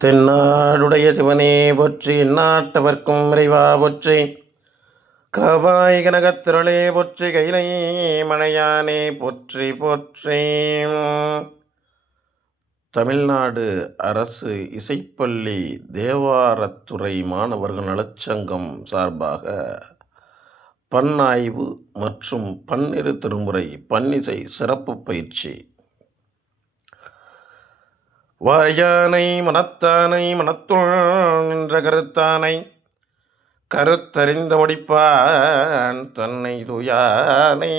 தென்னாடுடைய சிவனே போற்றி, எந்நாட்டவர்க்கும் இறைவா போற்றி, காவாய் கனகத்திரளே போற்றி, கைலை மலையானே போற்றி போற்றி. தமிழ்நாடு அரசு இசைப்பள்ளி தேவாரத்துறை மாணவர்கள் நலச்சங்கம் சார்பாக பன்னாய்வு மற்றும் பன்னிரு திருமுறை பன்னிசை சிறப்பு பயிற்சி. வாயானை மனத்தானை மனத்துள் நின்ற கருத்தானை கருத்தறிந்து முடிப்பான் தன்னை தூயானை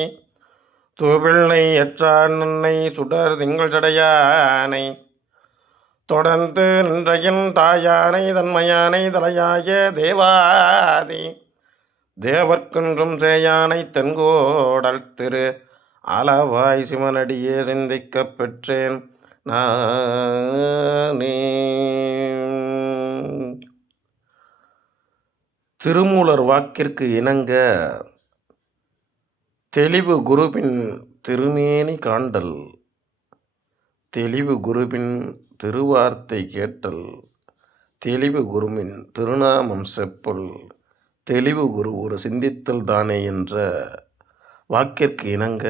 தூபிள்ளை எற்றான் நன்னை சுடர் திங்கள் சடையானை தொடர்ந்து நின்றையின் தாயானை தன்மையானை தலையாய தேவாதி தேவர்க்கென்றும் சேயானை தென்கோடல் திரு அளவாய் சிவனடியே சிந்திக்கப் பெற்றேன் நானே. திருமூலர் வாக்கிற்கு இணங்க தெளிவு குருபின் திருமேனி காண்டல், தெளிவு குருபின் திருவார்த்தை கேட்டல், தெளிவு குருவின் திருநாமம் செப்பல், தெளிவு குரு ஒரு சிந்தித்தல் தானே என்ற வாக்கிற்கு இணங்க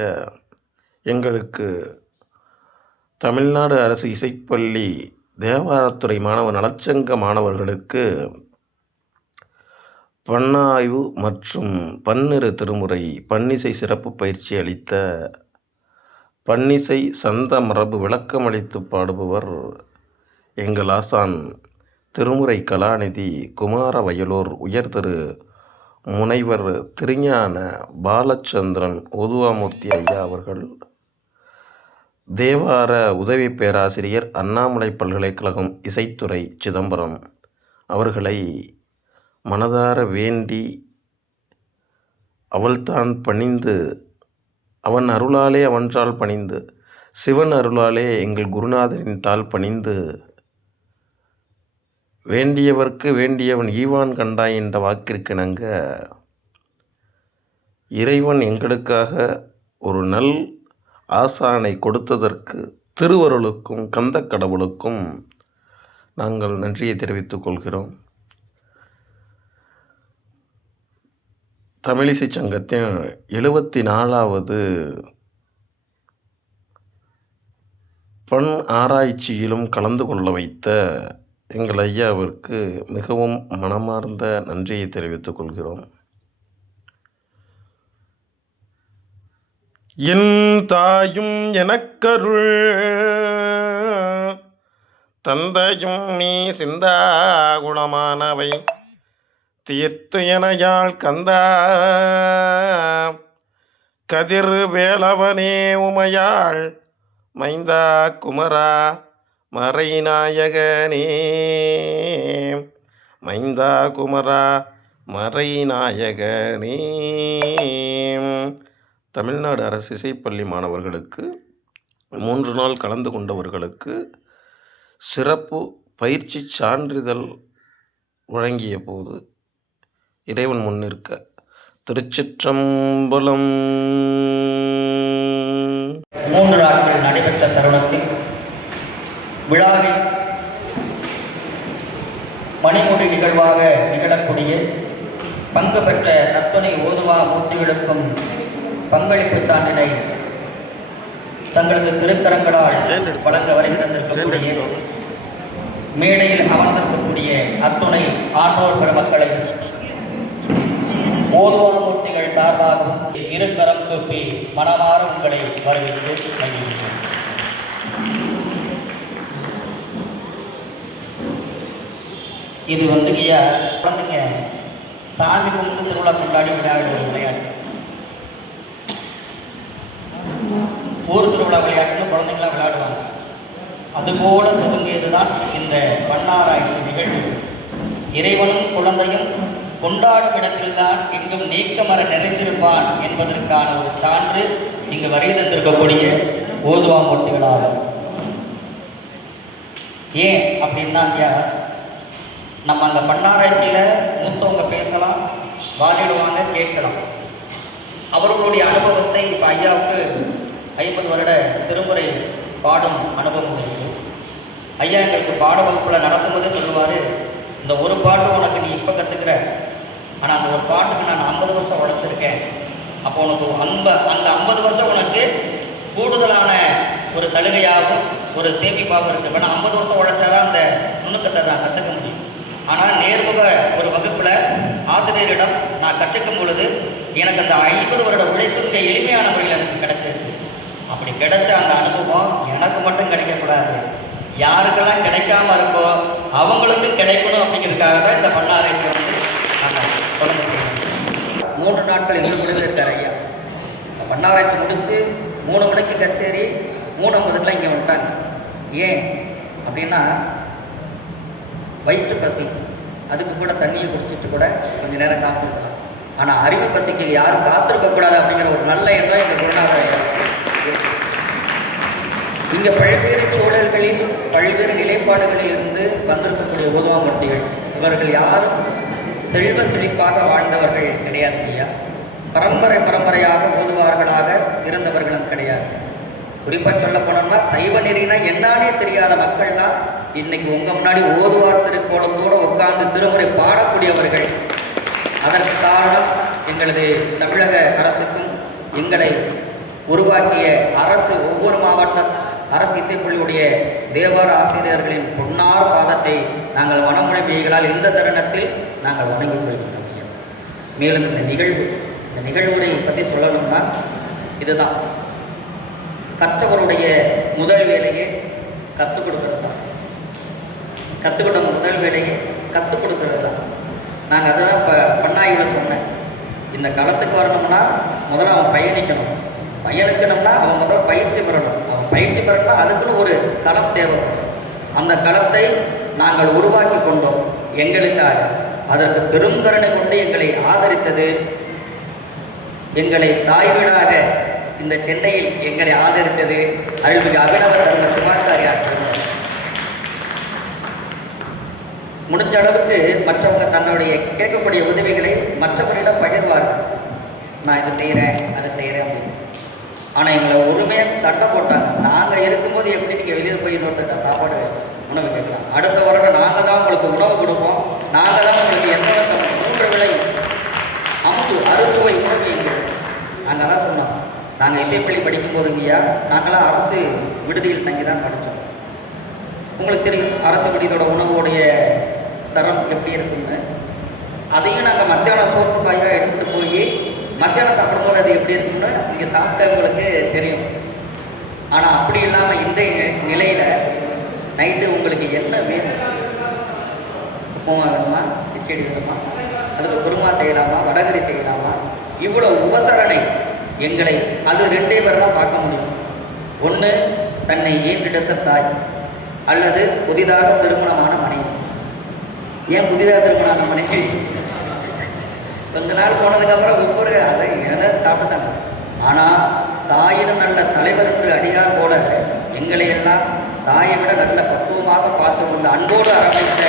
எங்களுக்கு தமிழ்நாடு அரசு இசைப்பள்ளி தேவாரத்துறை மாணவர் நலச்சங்க மாணவர்களுக்கு பன்னாய்வு மற்றும் பன்னிரு திருமுறை பன்னிசை சிறப்பு பயிற்சி அளித்த பன்னிசை சந்த மரபு விளக்கமளித்து பாடுபவர் எங்கள் ஆசான் திருமுறை கலாநிதி குமார வயலூர் உயர் திரு முனைவர் திருஞான பாலச்சந்திரன் ஓதுவாமூர்த்தி ஐயா அவர்கள், தேவார உதவி பேராசிரியர் அண்ணாமலை பல்கலைக்கழகம் இசைத்துறை சிதம்பரம் அவர்களை மனதார வேண்டி அவள்தான் பணிந்து, அவன் அருளாலே அவன்றால் பணிந்து, சிவன் அருளாலே எங்கள் குருநாதரின் தாள் பணிந்து, வேண்டியவர்க்கு வேண்டியவன் ஈவான் கண்டாய் என்ற வாக்கிற்கிணங்க இறைவன் எங்களுக்காக ஒரு நல் ஆசானை கொடுத்ததற்கு திருவருளுக்கும் கந்த கடவுளுக்கும் நாங்கள் நன்றியை தெரிவித்துக் கொள்கிறோம். தமிழிசை சங்கத்தின் 74வது பண் ஆராய்ச்சியிலும் கலந்து கொள்ள வைத்த எங்கள் ஐயாவிற்கு மிகவும் மனமார்ந்த நன்றியை தெரிவித்துக் கொள்கிறோம். என் தாயும் எனக்கருள் தந்தையும் நீ சிந்தா குணமானவை தீர்த்து எனையாள் கந்தா கதிர் வேலவனே உமையாள் மைந்தா குமரா மறைநாயகனே, மைந்தா குமரா மறைநாயகனே. தமிழ்நாடு அரசு இசைப்பள்ளி மாணவர்களுக்கு 3 நாள் கலந்து கொண்டவர்களுக்கு சிறப்பு பயிற்சி சான்றிதழ் வழங்கிய போது இறைவன் முன்னிற்க திருச்சிற்றம்பலம். 3 நாட்கள் நடைபெற்ற தருணத்தில் விழாவில் மணிமுடி நிகழ்வாக நிகழக்கூடிய பங்கு பெற்ற அத்துணை ஓதுவா மூர்த்திகளுக்கும் பங்களிப்பு சான்றினை தங்களது திருக்கரங்களால் வழங்க வருகின்றக்கூடிய மேடையில் அமர்ந்திருக்கக்கூடிய அத்துணை ஆன்றோர் பெருமக்களை ஓதுவா மூர்த்திகள் சார்பாகவும் இருகரம் தூக்கி மனமாற உங்களை வரவேற்று மகிழ்கிறேன். இது வந்துங்கய்யா குழந்தைங்க சாமி கும்பிட்டு திருவிழா கொண்டாடி விளையாடுற ஒரு விளையாட்டு. ஊர் திருவிழா விளையாட்டுன்னு குழந்தைங்களாம் விளையாடுவாங்க. அதுபோல துவங்கியதுதான் இந்த பன்னாராய்ச்சி நிகழ்வு. இறைவனும் குழந்தையும் கொண்டாடும் இடத்தில்தான் எங்கும் நீக்கமர நிறைந்திருப்பான் என்பதற்கான ஒரு சான்று இங்கு வரைய தந்திருக்கக்கூடிய ஓதுவா மூர்த்திகளாகும். ஏன் அப்படின்னா ஐயா, நம்ம அந்த பன்னாராய்ச்சியில் மூத்தவங்க பேசலாம், வாதிடுவாங்க, கேட்கலாம். அவர்களுடைய அனுபவத்தை இப்போ ஐயாவுக்கு 50 வருட திருமுறை பாடும் அனுபவம் இருக்கு. ஐயா எங்களுக்கு பாட வகுப்பில் நடத்தும்போதே சொல்லுவார், இந்த ஒரு பாட்டு உனக்கு நீ இப்போ கற்றுக்கிற, ஆனால் அந்த ஒரு பாட்டுக்கு நான் 50 வருஷம் உழைச்சிருக்கேன். அப்போ உனக்கு அந்த 50 வருஷம் உனக்கு கூடுதலான ஒரு சலுகையாகவும் ஒரு சேமிப்பாகவும் இருக்குது. இப்போ நான் 50 வருஷம் உழைச்சாதான் அந்த நுணுக்கத்தை நான் கற்றுக்க முடியும். ஆனால் நேர்முக ஒரு வகுப்பில் ஆசிரியரிடம் நான் கற்றுக்கும் பொழுது எனக்கு அந்த 50 வருட உழைப்பு மிக எளிமையான முறையில் எனக்கு கிடைச்சிருச்சு. அப்படி கிடைச்ச அந்த அனுபவம் எனக்கு மட்டும் கிடைக்கக்கூடாது, யாருக்கெல்லாம் கிடைக்காம இருக்கோ அவங்களுக்கும் கிடைக்கணும் அப்படிங்கிறதுக்காக தான் இந்த பண்ணாராய்ச்சி வந்து நாங்கள் தொடர்ந்து செய்யணும். 3 நாட்கள் எங்கள் முடிவில் இருக்கார் ஐயா. இந்த பண்ணாராய்ச்சி முடித்து 3 மணிக்கு கச்சேரி, 3:50க்குலாம் இங்கே வந்துட்டாங்க. ஏன் அப்படின்னா வயிற்று பசி, அதுக்கு கூட தண்ணியை குடிச்சிட்டு கூட கொஞ்சம் நேரம் காத்திருக்கலாம். ஆனால் அறிவு பசிக்கு யாரும் காத்திருக்கக்கூடாது அப்படிங்கிற ஒரு நல்ல எண்ணம் எங்கள் குருநாதர் ஐயா. இங்கே பல்வேறு சூழல்களில் பல்வேறு நிலைப்பாடுகளில் இருந்து வந்திருக்கக்கூடிய ஓதுவாமூர்த்திகள், இவர்கள் யாரும் செல்வ செழிப்பாக வாழ்ந்தவர்கள் கிடையாது ஐயா. பரம்பரையாக ஓதுவார்களாக இருந்தவர்களும் கிடையாது. குறிப்பாக சொல்ல போனோம்னா சைவ நெறினா என்னாலே தெரியாத மக்கள் தான் இன்னைக்கு உங்கள் முன்னாடி ஓதுவார் திருக்கோலத்தோடு உட்கார்ந்து திருமுறை பாடக்கூடியவர்கள். அதற்கு காரணம் எங்களது தமிழக அரசுக்கும் எங்களை உருவாக்கிய அரசு, ஒவ்வொரு மாவட்ட அரசு இசைப்பள்ளியுடைய தேவார ஆசிரியர்களின் பொன்னார் பாதத்தை நாங்கள் வனமொழிமைகளால் இந்த தருணத்தில் நாங்கள் வணங்கிக் கொள்கிறோம். மேலும் இந்த நிகழ்வுரை பற்றி சொல்லணும்னா இதுதான், கற்றவருடைய முதல் வேலையே கற்றுக் கொடுக்கறது தான். கற்றுக்கிட்ட முதல் வேலையே கற்றுக் கொடுக்கறது தான். நாங்கள் அதை தான் இப்போ பண்ணாயில் சொன்னேன். இந்த களத்துக்கு வரணும்னா முதல்ல அவன் பயணிக்கணும். பயணிக்கணும்னா அவன் முதல்ல பயிற்சி பெறணும். அவன் பயிற்சி பெறணும்னா அதுக்குன்னு ஒரு களம் தேவைப்படும். அந்த களத்தை நாங்கள் உருவாக்கி கொண்டோம் எங்களுக்காக. அதற்கு பெரும் கருணை கொண்டு எங்களை ஆதரித்தது, எங்களை தாய் வீடாக இந்த சென்னையில் எங்களை ஆதரித்தது அருள்மிகு அபிநவர் தர்ம சிவாச்சாரியார். முடிஞ்ச அளவுக்கு மற்றவங்க தன்னுடைய கேட்கக்கூடிய உதவிகளை மற்றவர்களிடம் பகிர்வார். நான் இது செய்கிறேன் அதை செய்கிறேன் அப்படின்னு. ஆனால் எங்களை உரிமையாக சண்டை போட்டாங்க. நாங்கள் இருக்கும்போது எப்படி நீங்கள் வெளியில் போய் இன்னொருத்தட்ட சாப்பாடு உணவு கேட்கலாம், அடுத்த வருடம் நாங்கள் தான் உங்களுக்கு உணவு கொடுப்போம், நாங்கள் தான் உங்களுக்கு என்னோட 3 விலை அறுசுவை உணவு எங்கள். நாங்கள் தான் சொன்னோம், நாங்கள் இசைப்பள்ளி படிக்கும் போதுங்கய்யா நாங்களாம் அரசு விடுதியில் தங்கி தான் படித்தோம். உங்களுக்கு தெரியும் அரசு விடுதியோட உணவுடைய தரம் எப்படி இருக்குன்னு. அதையும் நாங்கள் மத்தியானம் சோத்து பாயாக எடுத்துகிட்டு போய் மத்தியானம் சாப்பிடும்போது அது எப்படி இருக்குன்னு இங்கே சாப்பிட்டவங்களுக்கு தெரியும். ஆனால் அப்படி இல்லாமல் இன்றைய நிலையில் நைட்டு உங்களுக்கு என்ன வேணும், உப்புமா வேணுமா, கிச்சடி வேணுமா, அதுக்கு குருமா செய்யலாமா, வடகரி செய்யலாமா, இவ்வளோ உபசரணை எங்களை அது 2 பேர் தான் பார்க்க முடியும். ஒன்று தன்னை ஈன்றெடுத்த தாய், அல்லது புதிதாக திருமணமான மனைவி. ஏன் புதிதாக திருமணமான மனைவி? கொஞ்ச நாள் போனதுக்கப்புறம் ஒவ்வொரு அதை என்ன சாப்பிட்டாங்க. ஆனால் தாயினும் நல்ல தலைவர் என்று அடியார் போல எங்களை எல்லாம் தாயை விட நல்ல பக்குவமாக பார்த்து கொண்டு அன்போடு அரவணைத்த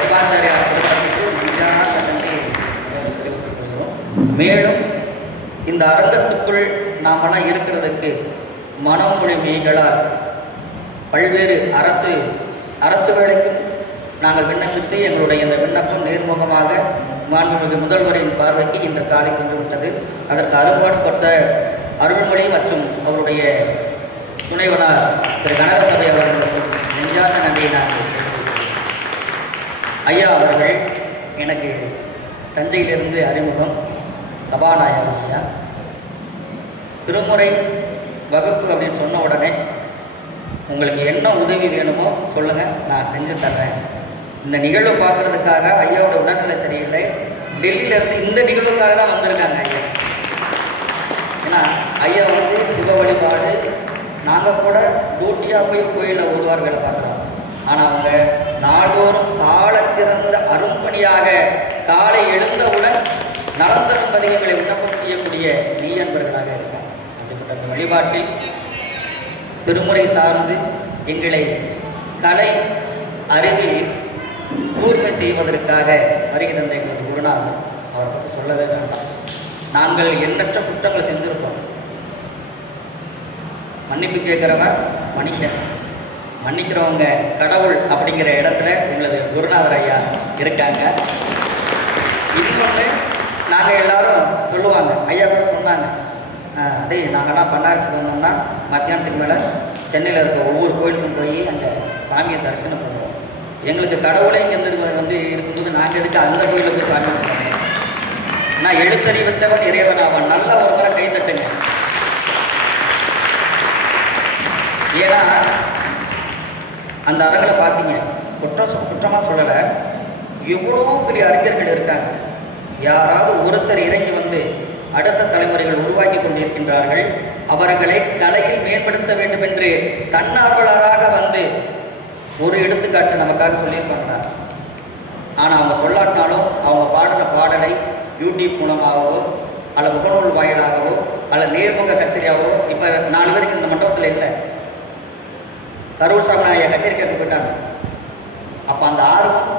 சிவாச்சாரியார் திருமணத்துக்கு உண்மையான நன்றி தெரிவித்துக் கொள்கிறோம். மேலும் இந்த அரங்கத்துக்குள் நாமெல்லாம் இருக்கிறதுக்கு மனமொழி மெய்களால் பல்வேறு அரசு வேலைக்கும் நாங்கள் விண்ணப்பித்து எங்களுடைய இந்த விண்ணப்பம் நேர்முகமாக மாண்புமிகு முதல்வரின் பார்வைக்கு இன்று காலை சென்று விட்டது. அதற்கு அரும்பாடுபட்ட அருள்மொழி மற்றும் அவருடைய துணைவனார் திரு கனகசபை அவர்களுக்கு நெஞ்சார்ந்த நன்றியை நாங்கள் ஐயா அவர்கள் எனக்கு தஞ்சையிலிருந்து அறிமுகம். சபாநாயகர் ஐயா திருமுறை வகுப்பு அப்படின்னு சொன்ன உடனே உங்களுக்கு என்ன உதவி வேணுமோ சொல்லுங்கள், நான் செஞ்சு தர்றேன். இந்த நிகழ்வு பார்க்குறதுக்காக ஐயாவோட உடல்நிலை சரியில்லை, டெல்லியிலேருந்து இந்த நிகழ்வுக்காக தான் வந்திருக்காங்க ஐயா. ஏன்னா ஐயா வந்து சிவ வழிபாடு, நாங்கள் கூட டியூட்டியாக போய் கோயிலில் ஓதுவார் வேலை பார்க்குறோம். ஆனால் அவங்க நாள்தோறும் சால சிறந்த அரும்பணியாக காலை எழுந்தவுடன் நலந்தரும் பதிகங்களை விண்ணப்பம் செய்யக்கூடிய நெய்யன்பர்களாக இருக்காங்க. அப்படிப்பட்ட அந்த வழிபாட்டில் திருமுறை சார்ந்து எங்களை கலை அறிவில் கூர்மை செய்வதற்காக வருகை தந்த எங்களது குருநாதர், அவரை பற்றி சொல்லவே வேண்டாம். நாங்கள் எண்ணற்ற குற்றங்கள் செஞ்சிருக்கோம். மன்னிப்பு கேட்குறவன் மனுஷன், மன்னிக்கிறவங்க கடவுள் அப்படிங்கிற இடத்துல எங்களது குருநாதர் ஐயா இருக்காங்க. இன்னொன்று, நாங்கள் எல்லாரும் சொல்லுவாங்க, ஐயா கூட சொன்னாங்க, டேய் நாங்கள்லாம் பண்ணாரிச்சு வந்தோம்னா மத்தியானத்துக்கு மேலே சென்னையில் இருக்க ஒவ்வொரு கோயிலுக்கும் போய் அந்த சாமியை தரிசனம் பண்ணுவோம். எங்களுக்கு கடவுளே இங்கேருந்து வந்து இருக்கும்போது நாங்கள் எதுக்கு அந்த கோயிலுக்கு சாமி பண்ணுவோம்? நான் எழுத்தறிவித்தவன் இறைவன் அவன். நல்ல ஒரு முறை கை தட்டுங்க. ஏன்னா அந்த அரங்களை பார்த்தீங்க, குற்றமாக சொல்லலை, எவ்வளோ பெரிய அறிஞர்கள் இருக்காங்க. யாராவது ஒருத்தர் இறங்கி வந்து அடுத்த தலைமுறைகள் உருவாக்கி கொண்டிருக்கின்றார்கள். அவர்களை கலையில் மேம்படுத்த வேண்டும் என்று தன்னார்வலராக வந்து ஒரு எடுத்துக்காட்டு நமக்காக சொல்லியிருப்பாங்க. ஆனால் அவங்க சொல்லாட்டினாலும் அவங்க பாடுற பாடலை யூடியூப் மூலமாகவோ அல்ல முகநூல் வாயிலாகவோ அல்ல நேர்முக கச்சேரியாகவோ, இப்போ 4 பேருக்கு இந்த மண்டபத்தில் இல்லை, கரூர் சாமி ஐயா கச்சேரி கேட்க போயிட்டாங்க. அப்போ அந்த ஆர்வம்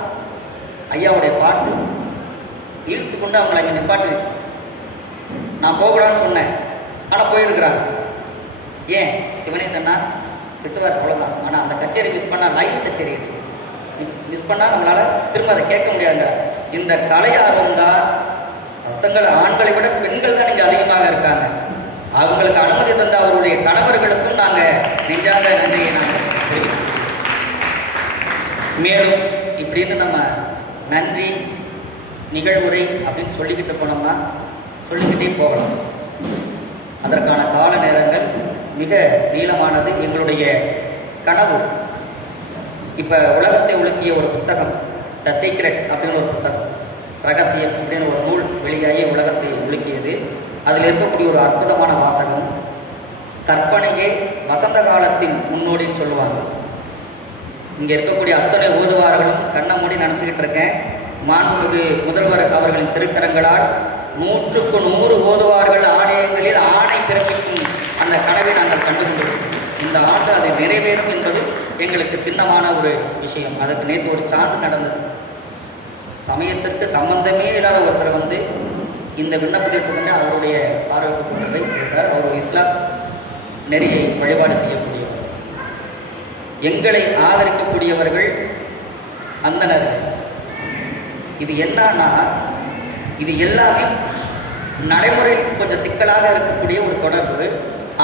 ஐயாவுடைய பாட்டு ஈர்த்து கொண்டு அவங்களை இங்கே நிப்பாட்டிடுச்சு. நான் போகக்கூடாதுன்னு சொன்னேன், ஆனால் போயிருக்கிறாங்க. ஏன்? சிவனே சொன்னால் திட்டுவார், அவ்வளோதான். ஆனால் அந்த கச்சேரி மிஸ் பண்ணால், லைவ் கச்சேரி மிஸ் பண்ணால் நம்மளால் திரும்ப அதை கேட்க முடியாதுங்க. இந்த கலை ஆர்வம் தான் பசங்கள், ஆண்களை விட பெண்கள் தான் இங்கே அதிகமாக இருக்காங்க. அவங்களுக்கு அனுமதி தந்த அவருடைய கணவர்களுக்கும் நாங்கள் நெஞ்சார்ந்த நன்றியை நாங்கள் தெரிவிக்கிறோம். மேலும் இப்படின்னு நம்ம நன்றி நிகழ்வுரை அப்படின்னு சொல்லிக்கிட்டு போனோம்னா சொல்லிக்கிட்டே போகலாம். அதற்கான கால நேரங்கள் மிக நீளமானது. எங்களுடைய கனவு, இப்போ உலகத்தை உலுக்கிய ஒரு புத்தகம் த சீக்ரெட் அப்படின்னு ஒரு புத்தகம், ரகசியம் அப்படின்னு ஒரு நூல் வெளியாகி உலகத்தை உலுக்கியது. அதில் இருக்கக்கூடிய ஒரு அற்புதமான வாசகம், கற்பனையே வசந்த காலத்தின் முன்னோடின்னு சொல்லுவாங்க. இங்கே இருக்கக்கூடிய அத்தனை ஓதுவார்களும் கண்ணை மூடி நினச்சிக்கிட்டு இருக்கேன், மாண்புமிகு முதல்வர் அவர்களின் திருக்கரங்களால் 100க்கு 100 ஓதுவார்கள் ஆலயங்களில் ஆணை பிறப்பிக்கும் அந்த கனவை நாங்கள் கண்டுகொண்டிருக்கிறோம். இந்த ஆண்டு அது நிறைவேறும் என்பது எங்களுக்கு சின்னமான ஒரு விஷயம். அதுக்கு நேற்று ஒரு சான்று நடந்தது. சமயத்திற்கு சம்பந்தமே இல்லாத ஒருத்தர் வந்து இந்த விண்ணப்பத்திற்கு முன்னே அவருடைய பார்வைக்கு கொண்டு போய் சேர்ந்தார். அவர் இஸ்லாம் நெறியை வழிபாடு செய்யக்கூடியவர். எங்களை ஆதரிக்கக்கூடியவர்கள் அந்தனர்கள். இது என்னன்னா, இது எல்லாமே நடைமுறையில் கொஞ்சம் சிக்கலாக இருக்கக்கூடிய ஒரு தொடர்பு.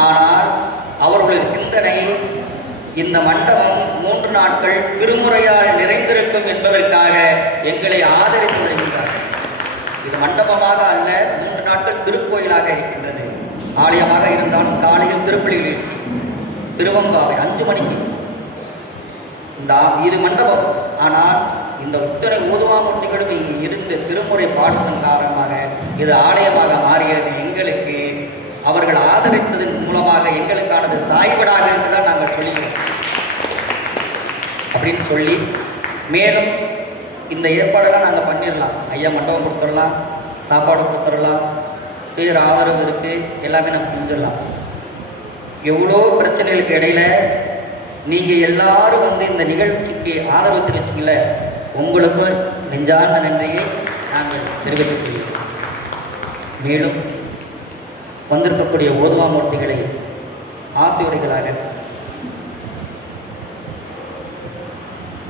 ஆனால் அவர்களுடைய சிந்தனை இந்த மண்டபம் 3 நாட்கள் திருமுறையால் நிறைந்திருக்கும் என்பதற்காக எங்களை ஆதரித்து வருகின்றார். இது மண்டபமாக அல்ல, 3 நாட்கள் திருக்கோயிலாக இருக்கின்றது. ஆலயமாக இருந்தாலும் காலையில் திருப்பலி எழுச்சி, திருவம்பாவை 5 மணிக்கு. இது மண்டபம். ஆனால் இந்த இத்தனை ஓதுவாமூர்த்திகளும் இங்கே இருந்து திருமுறை பாடுவதன் காரணமாக இது ஆலயமாக மாறியது. எங்களுக்கு அவர்கள் ஆதரித்ததன் மூலமாக எங்களுக்கானது தாய்வீடாக என்று தான் நாங்கள் சொல்லிக்கிறோம் அப்படின்னு சொல்லி, மேலும் இந்த ஏற்பாடெல்லாம் நாங்கள் பண்ணிடலாம். ஐயா மண்டபம் கொடுத்துடலாம், சாப்பாடு கொடுத்துடலாம், பேர் ஆதரவு இருக்குது, எல்லாமே நம்ம செஞ்சிடலாம். எவ்வளோ பிரச்சனைகளுக்கு இடையில நீங்கள் எல்லாரும் வந்து இந்த நிகழ்ச்சிக்கு ஆதரவு தெரிவிச்சிங்கள, உங்களுக்கும் நெஞ்சார்ந்த நன்றியை நாங்கள் தெரிவித்துக் கொள்கிறோம். மேலும் வந்திருக்கக்கூடிய ஓதுவாமூர்த்திகளை ஆசிரியர்களாக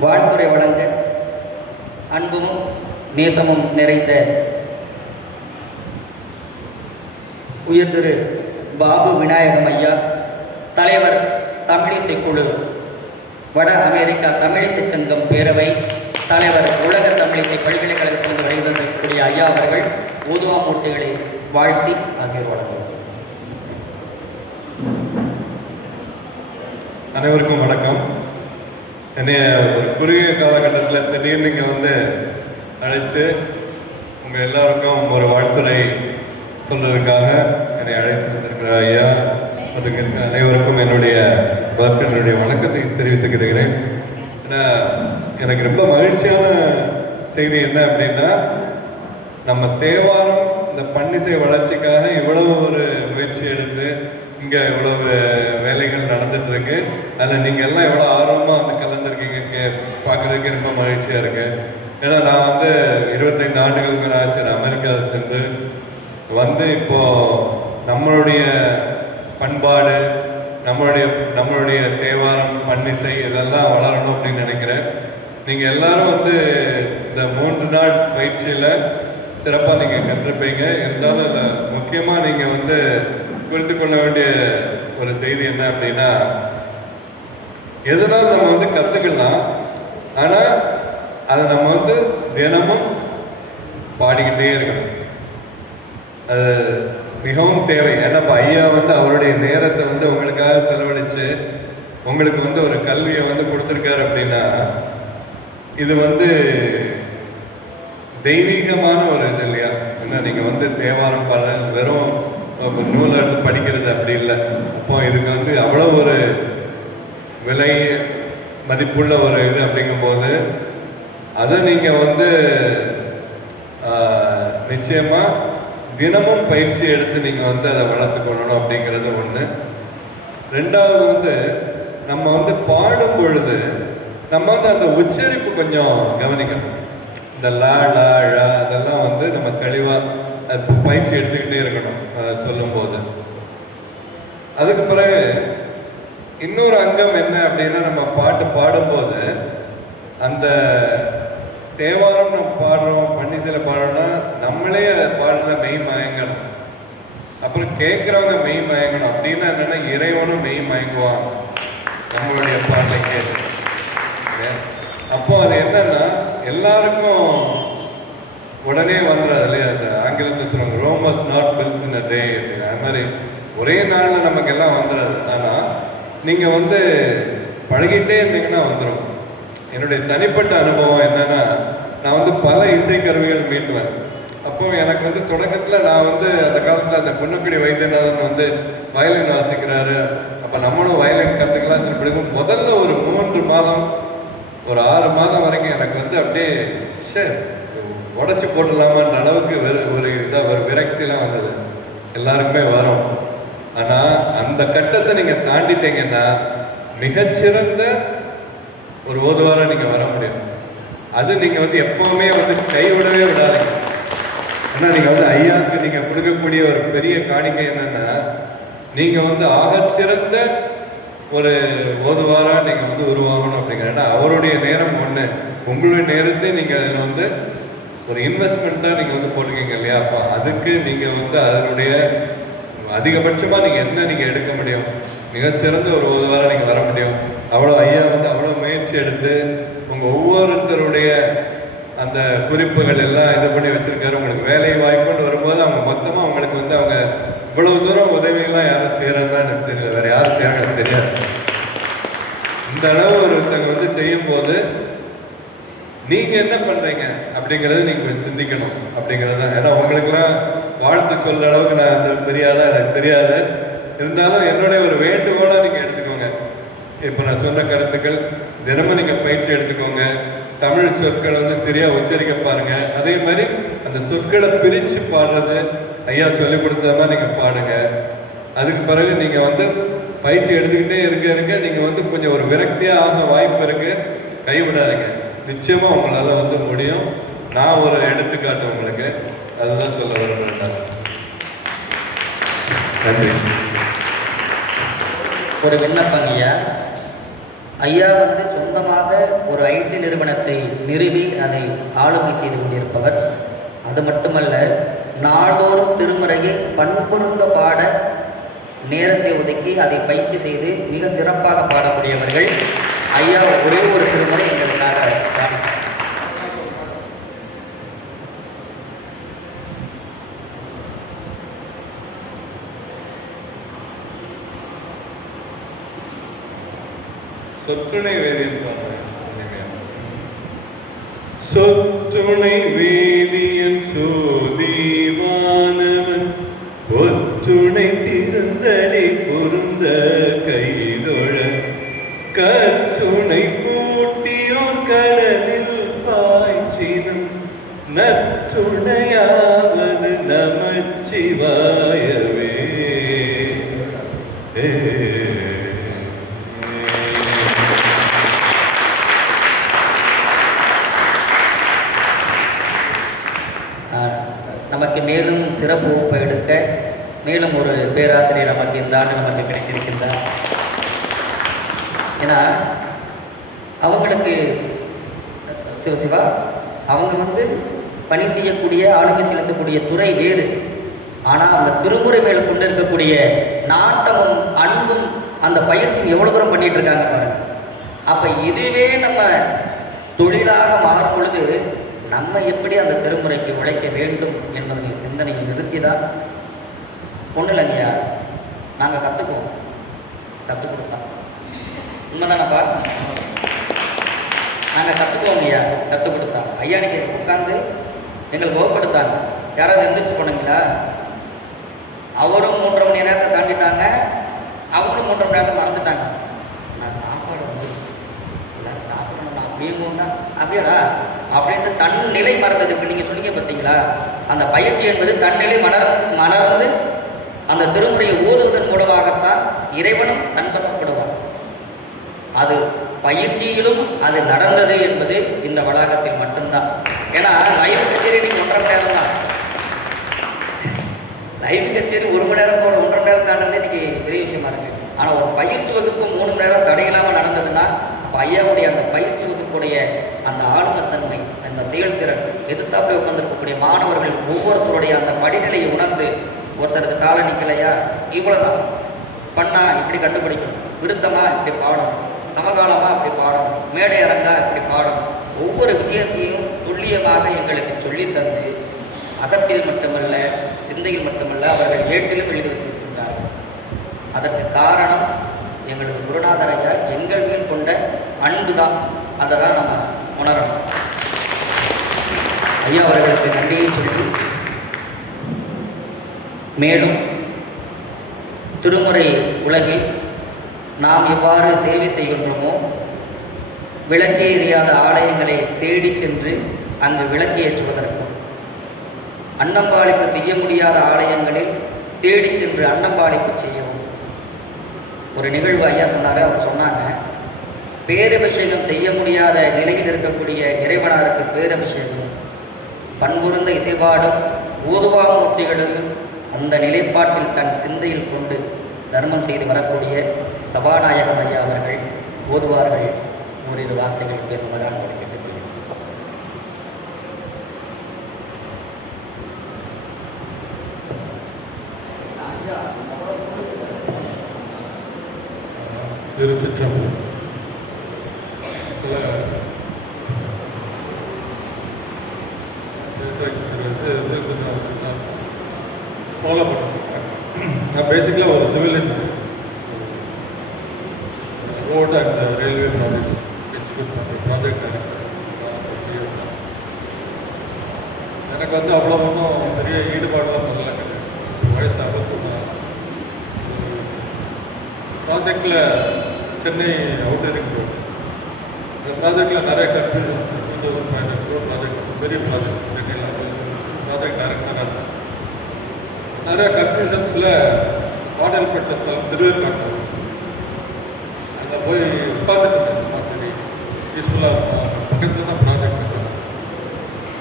வாழ்த்துறை வழங்க அன்பும் நேசமும் நிறைந்த உயர் திரு பாபு விநாயகம் ஐயா, தலைவர் தமிழிசை குழு, வட அமெரிக்கா தமிழிசை சங்கம் பேரவை தலைவர், உலக தமிழிசை பல்கலைக்கழகத்திலிருந்து வருகை தந்திருக்கக்கூடிய ஐயா அவர்கள் ஓதுவாமூர்த்திகளை வாழ்த்தி ஆசீர்வாதம். அனைவருக்கும் வணக்கம். என்னைய ஒரு குறுகிய காலகட்டத்தில் திடீர்னு இங்கே வந்து அழைத்து உங்கள் எல்லாருக்கும் ஒரு வாழ்த்துறை சொல்றதுக்காக என்னை அழைத்து வந்திருக்கிற ஐயா மற்றும் அனைவருக்கும் என்னுடைய வணக்கத்தை தெரிவித்துக்கிறேன். ஏன்னா எனக்கு ரொம்ப மகிழ்ச்சியான செய்தி என்ன அப்படின்னா, நம்ம தேவாரம் இந்த பன்னிசை வளர்ச்சிக்காக இவ்வளவு ஒரு முயற்சி எடுத்து இங்கே இவ்வளவு வேலைகள் நடந்துட்டு இருக்கு. அதில் நீங்கள் எல்லாம் எவ்வளோ ஆர்வமாக வந்து கலந்துருக்கீங்க பார்க்குறதுக்கு ரொம்ப மகிழ்ச்சியாக இருக்கு. ஏன்னா நான் வந்து 25 ஆண்டுகளுக்கு மேலே ஆச்சு அமெரிக்காவில் சென்று வந்து இப்போது நம்மளுடைய பண்பாடு, நம்மளுடைய தேவாரம் பன்னிசை இதெல்லாம் வளரணும் அப்படின்னு நினைக்கிறேன். நீங்கள் எல்லாரும் வந்து இந்த 3 நாள் பயிற்சியில் சிறப்பாக நீங்கள் கற்றுப்பீங்க. இருந்தாலும் இதில் முக்கியமாக நீங்கள் வந்து புரிந்து கொள்ள வேண்டிய ஒரு செய்தி என்ன அப்படின்னா, எதனால நம்ம வந்து கற்றுக்கலாம், ஆனால் அதை நம்ம வந்து தினமும் பாடிக்கிட்டே இருக்கணும். அது மிகவும் தேவை. ஏன்னா இப்போ ஐயா வந்து அவருடைய நேரத்தை வந்து உங்களுக்காக செலவழித்து உங்களுக்கு வந்து ஒரு கல்வியை வந்து கொடுத்துருக்காரு அப்படின்னா, இது வந்து தெய்வீகமான ஒரு இது இல்லையா? ஏன்னா நீங்கள் வந்து தேவாரம் பாட வெறும் நூலை எடுத்து படிக்கிறது அப்படி இல்லை. அப்போ இதுக்கு வந்து அவ்வளோ ஒரு விலை மதிப்புள்ள ஒரு இது அப்படிங்கும்போது அதை நீங்கள் வந்து நிச்சயமாக தினமும் பயிற்சி எடுத்து நீங்கள் வந்து அதை வளர்த்து கொள்ளணும் அப்படிங்கிறது ஒன்று. ரெண்டாவது வந்து நம்ம வந்து பாடும் பொழுது நம்ம வந்து அந்த உச்சரிப்பு கொஞ்சம் கவனிக்கணும். இந்த லா லா ழா அதெல்லாம் வந்து நம்ம தெளிவாக பயிற்சி எடுத்துக்கிட்டே இருக்கணும் சொல்லும்போது. அதுக்கு பிறகு இன்னொரு அங்கம் என்ன அப்படின்னா, நம்ம பாட்டு பாடும்போது அந்த தேவாரம் நம்ம பாடுறோம், பன்னிசையில் பாடுறோம்னா நம்மளே அதை பாடல மெய் மயங்கணும், அப்புறம் கேட்குறவங்க மெய் மயங்கணும். அப்படின்னா என்னென்னா இறைவனும் மெய் மயங்குவான் நம்மளுடைய பாட்டை கேட்டு. அப்போ அது என்னன்னா எல்லாருக்கும் உடனே வந்துடுறது இல்லையா? அந்த ஆங்கிலத்தில் சொல்லுவாங்க Rome was not built in a day அப்படின்னு. அது மாதிரி ஒரே நாளில் நமக்கு எல்லாம் வந்துடுறது. ஆனால் நீங்கள் வந்து பழகிட்டே இருந்தீங்கன்னா வந்துடும். என்னுடைய தனிப்பட்ட அனுபவம் என்னன்னா, நான் வந்து பல இசைக்கருவிகள் மீட்டுவேன். அப்போ எனக்கு வந்து தொடக்கத்தில் நான் வந்து அந்த காலத்தில் அந்த குன்னக்குடி வைத்தியநாதன் வந்து வயலின் வாசிக்கிறாரு, அப்போ நம்மளும் வயலின் கற்றுக்கலாம் சொல்லி பிடிக்கும். முதல்ல ஒரு 3 மாதம் ஒரு 6 மாதம் வரைக்கும் எனக்கு வந்து அப்படியே உடச்சி போட்டுடலாமான்ற அளவுக்கு ஒரு இதாக ஒரு விரக்திலாம் வந்தது. எல்லாருக்குமே வரும். ஆனால் அந்த கட்டத்தை நீங்கள் தாண்டிட்டீங்கன்னா மிகச்சிறந்த ஒரு ஓதுவாரம் நீங்கள் வர முடியும். அது நீங்கள் வந்து எப்போவுமே வந்து கைவிடவே விடாதீங்க. ஏன்னா நீங்கள் வந்து ஐயாவுக்கு நீங்கள் கொடுக்கக்கூடிய ஒரு பெரிய காணிக்கை என்னன்னா, நீங்கள் வந்து ஆகச்சிறந்த ஒரு ஓதுவாராக நீங்கள் வந்து உருவாகணும் அப்படிங்கிற. ஏன்னா அவருடைய நேரம் ஒன்று, உங்களுடைய நேரத்தை நீங்கள் அதில் வந்து ஒரு இன்வெஸ்ட்மெண்ட்டாக நீங்கள் வந்து போட்டிருக்கீங்க இல்லையா? அப்போ அதுக்கு நீங்கள் வந்து அதனுடைய அதிகபட்சமாக நீங்கள் என்ன நீங்கள் எடுக்க முடியும், மிகச்சிறந்த ஒரு ஓதுவாராக நீங்கள் வர முடியும். அவ்வளோ ஐயா வந்து அவ்வளோ முயற்சி எடுத்து உங்கள் ஒவ்வொருத்தருடைய அந்த குறிப்புகள் எல்லாம் இது பண்ணி வச்சுருக்காரு. உங்களுக்கு வேலை வாய்ப்புன்னு வரும்போது அவங்க மொத்தமாக உங்களுக்கு வந்து அவங்க இவ்வளவு தூரம் உதவியெல்லாம் யாரும் செய்கிறாருன்னா எனக்கு தெரியல, வேறு யாரும் செய்கிறாங்க எனக்கு தெரியாது. இந்த அளவு ஒருத்தங்க வந்து செய்யும்போது நீங்கள் என்ன பண்ணுறீங்க அப்படிங்கிறது நீங்கள் சிந்திக்கணும் அப்படிங்கிறது தான். ஏன்னா உங்களுக்கெல்லாம் வாழ்த்து சொல்கிற அளவுக்கு நான் அந்த பெரிய ஆளாக எனக்கு தெரியாது. இருந்தாலும் என்னுடைய ஒரு வேண்டுகோளாக நீங்கள் எடுத்துக்கோங்க. இப்போ நான் சொன்ன கருத்துக்கள் தினமும் நீங்கள் பயிற்சி எடுத்துக்கோங்க. தமிழ் சொற்களை வந்து சரியாக உச்சரிக்க பாருங்கள். அதே மாதிரி அந்த சொற்களை பிரித்து பாடுறது ஐயா சொல்லிக் கொடுத்த மாதிரி நீங்கள் பாடுங்க. அதுக்கு பிறகு நீங்கள் வந்து பயிற்சி எடுத்துக்கிட்டே இருக்க நீங்கள் வந்து கொஞ்சம் ஒரு விரக்தியாக ஆக வாய்ப்பு இருக்குது. கைவிடாதீங்க, நிச்சயமாக உங்களால் வந்து முடியும். நான் ஒரு எடுத்துக்காட்டு உங்களுக்கு அதுதான் சொல்ல விரும்புகிறேன். நன்றி. ஒரு விண்ணப்பம் ஐயா. ஐயா வந்து சொந்தமாக ஒரு ஐடி நிறுவனத்தை நிறுவி அதை ஆளுமை செய்து கொண்டிருப்பவர். அது மட்டுமல்ல, நாள்தோறும் திருமுறையை பண்பொருந்த பாட நேரத்தை ஒதுக்கி அதை பயிற்சி செய்து மிக சிறப்பாக பாடக்கூடியவர்கள். ஐயா ஒரே ஒரு திருமுறை எங்களுக்காக சொற்றுணை வேதியன் சொற்றுணை வேதியன் சோதிவானவன் ஒற்றுணை திறந்தடி பொருந்த கைதொழ கற்றுணை பூட்டியோர் கடலில் பாய்ச்சினும் நற்றுணையாவது நமச்சிவாயவே. நமக்கு மேலும் சிறப்பு வகுப்பு எடுக்க மேலும் ஒரு பேராசிரியர் நமக்கு இந்த ஆண்டு நமக்கு கிடைத்திருக்கின்றார். ஏன்னா அவங்களுக்கு சிவசிவா அவங்க பணி செய்யக்கூடிய ஆளுமை செலுத்தக்கூடிய துறை வேறு. ஆனால் அந்த திருமுறை மேலே கொண்டு இருக்கக்கூடிய நாட்டமும் அன்பும் அந்த பயிற்சியும் எவ்வளோ தூரம் பண்ணிட்டு இருக்காங்க பாருங்க. அப்போ இதுவே நம்ம தொழிலாக மாறும் பொழுது நம்ம எப்படி அந்த திருமுறைக்கு உழைக்க வேண்டும் என்பதை சிந்தனையை நிறுத்தி தான் ஒன்றும் இல்லைங்கய்யா, நாங்கள் கற்றுக்குவோம், கற்றுக் கொடுத்தா உண்மைதானப்பா, நாங்கள் கற்றுக்குவோம் ஐயா, கற்றுக் கொடுத்தா ஐயா நீங்கள் உட்காந்து எங்களுக்கு வகுப்படுத்தாங்க. யாராவது எந்திரிச்சு போனீங்களா? அவரும் 3.5 மணி நேரத்தை தாண்டிட்டாங்க, அவங்களும் 3.5 மணி நேரத்தை மறந்துட்டாங்க. நான் சாப்பாடு வந்துருச்சு, எல்லோரும் சாப்பிடணும், நான் அப்படியும் தான் அப்படியாடா அப்படின்ட்டு தன் நிலை மறந்தது. இப்போ நீங்கள் சொன்னீங்க பார்த்தீங்களா, அந்த பயிற்சி என்பது தன்னிலை மலர்ந்து அந்த திருமுறையை ஓதுவதன் மூலமாகத்தான் இறைவனும் தன்வசப்படுவார். அது பயிற்சியிலும் அது நடந்தது என்பது இந்த வளாகத்தில் மட்டும்தான். ஏன்னா லைவ் கச்சேரி நீங்கள் 1.5 மணி நேரம் தான், லைவ் கச்சேரி 1 மணி நேரம் போகிற 1.5 மணி நேரம் தாண்டது இன்றைக்கி பெரிய விஷயமா இருக்குது. ஆனால் ஒரு பயிற்சி வகுப்பு 3 மணி நேரம் தடையில்லாமல் நடந்ததுன்னா அப்போ ஐயாவுடைய அந்த பயிற்சி வகுப்புடைய அந்த ஆளுமத்தன்மை, அந்த செயல்திறன், எதிர்த்தாப்புல உட்கார்ந்துருக்கக்கூடிய மாணவர்கள் ஒவ்வொருத்தருடைய அந்த படிநிலையை உணர்ந்து, ஒருத்தருக்கு கால நிற்கலையா இவ்வளோதான் பண்ணால் இப்படி கண்டுபிடிக்கணும், விருத்தமாக இப்படி பாடணும், சமகாலமாக இப்படி பாடணும், மேடை அரங்கா இப்படி பாடணும், ஒவ்வொரு விஷயத்தையும் துல்லியமாக எங்களுக்கு சொல்லித்தந்து அகத்தில் மட்டுமல்ல சிந்தையில் மட்டுமல்ல அவர்கள் ஏட்டிலும் எழுதி வைத்திருக்கின்றார்கள். அதற்கு காரணம் எங்களது குருநாதர் ஐயா எங்கள் மேல் கொண்ட அன்பு தான். அதை தான் நம்ம உணரணும். ஐயா அவர்களுக்கு நன்றியை சொல்லி மேலும் திருமுறை உலகில் நாம் எவ்வாறு சேவை செய்கின்றோமோ, விளக்கே எரியாத ஆலயங்களை தேடி சென்று அங்கு விளக்கு ஏற்றுவதற்கும், அன்னம்பாளிப்பு செய்ய முடியாத ஆலயங்களில் தேடி சென்று அன்னம்பாளிப்பு செய்யவும். ஒரு நிகழ்வு ஐயா சொன்னார், அவர் சொன்னாங்க, பேரபிஷேகம் செய்ய முடியாத நிலையில் இருக்கக்கூடிய இறைவனாருக்கு பேரபிஷேகம், பண்புருந்த இசைபாடும் ஊதுவாமூர்த்திகளும் அந்த நிலைப்பாட்டில் தன் சிந்தையில் கொண்டு தர்மம் செய்து வரக்கூடிய சபாநாயகம் ஐயா அவர்கள் ஓதுவார்கள். ஓரிரு வார்த்தைகள் பேசுவதாக கேட்டுக்கொள்கிறேன். திருச்சிற்றம்பலம். ஃபாலோ பண்ணிருக்கேன். நான் பேசிக்கலாக ஒரு civil engineer, road and railway projects execute பண்ணுற ப்ராஜெக்ட் டைரக்டர். எனக்கு அவ்வளோ ஒன்றும் பெரிய ஈடுபாடுலாம் பண்ணல கிடையாது. வயசு 61. ப்ராஜெக்டில் சென்னை அவுட்டரிங் ரோடு, இந்த ப்ராஜெக்டில் நிறைய கன்ஃபியூஷன்ஸ். 2005 crore ப்ராஜெக்ட், பெரிய ப்ராஜெக்ட், சென்னையில் ப்ராஜெக்ட் டைரக்டராக இருந்தேன். நிறைய கன்ஃபியூஷன்ஸில் பாடல் பெற்ற ஸ்தலம் திருவேற்காடு, அங்கே போய் உட்காந்துட்டு இருந்தேன். சரி பீஸ்ஃபுல்லாக இருக்கும், பக்கத்தில் தான் ப்ராஜெக்ட் இருக்குது.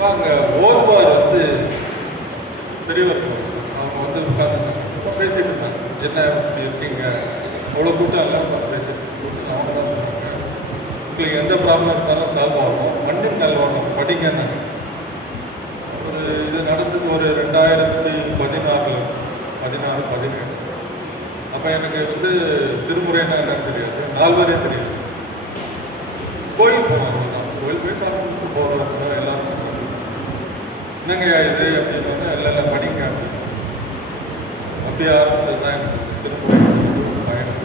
அங்கே ஓதுவார் பெரியவர், அவங்க உட்காந்துருந்தாங்க, ரொம்ப பேசிகிட்டு இருந்தாங்க. என்ன இப்படி இருக்கீங்க, அவ்வளோ கூட்டம் எல்லாம் பேசிட்டு அவங்க தான் சொன்னாங்க, உங்களுக்கு எந்த ப்ராப்ளம் இருந்தாலும் சால்வ் ஆகும், மண்ணின் நல்வாங்க, படிங்கன்னாங்க. இது நடந்தது ஒரு 2016, 17. அப்போ எனக்கு திருமுறைன்னா என்னன்னு தெரியாது, 4 வரையும் தெரியாது. கோயில் போவாங்க தான், கோயில் போய் சாப்பிட்டு போகிறோம் எல்லாரும். என்னங்க இது அப்படின்னு எல்லாம் படிங்க அப்படின்னு. அப்படியே ஆரம்பிச்சது தான் எனக்கு திருமுறை பயணம்.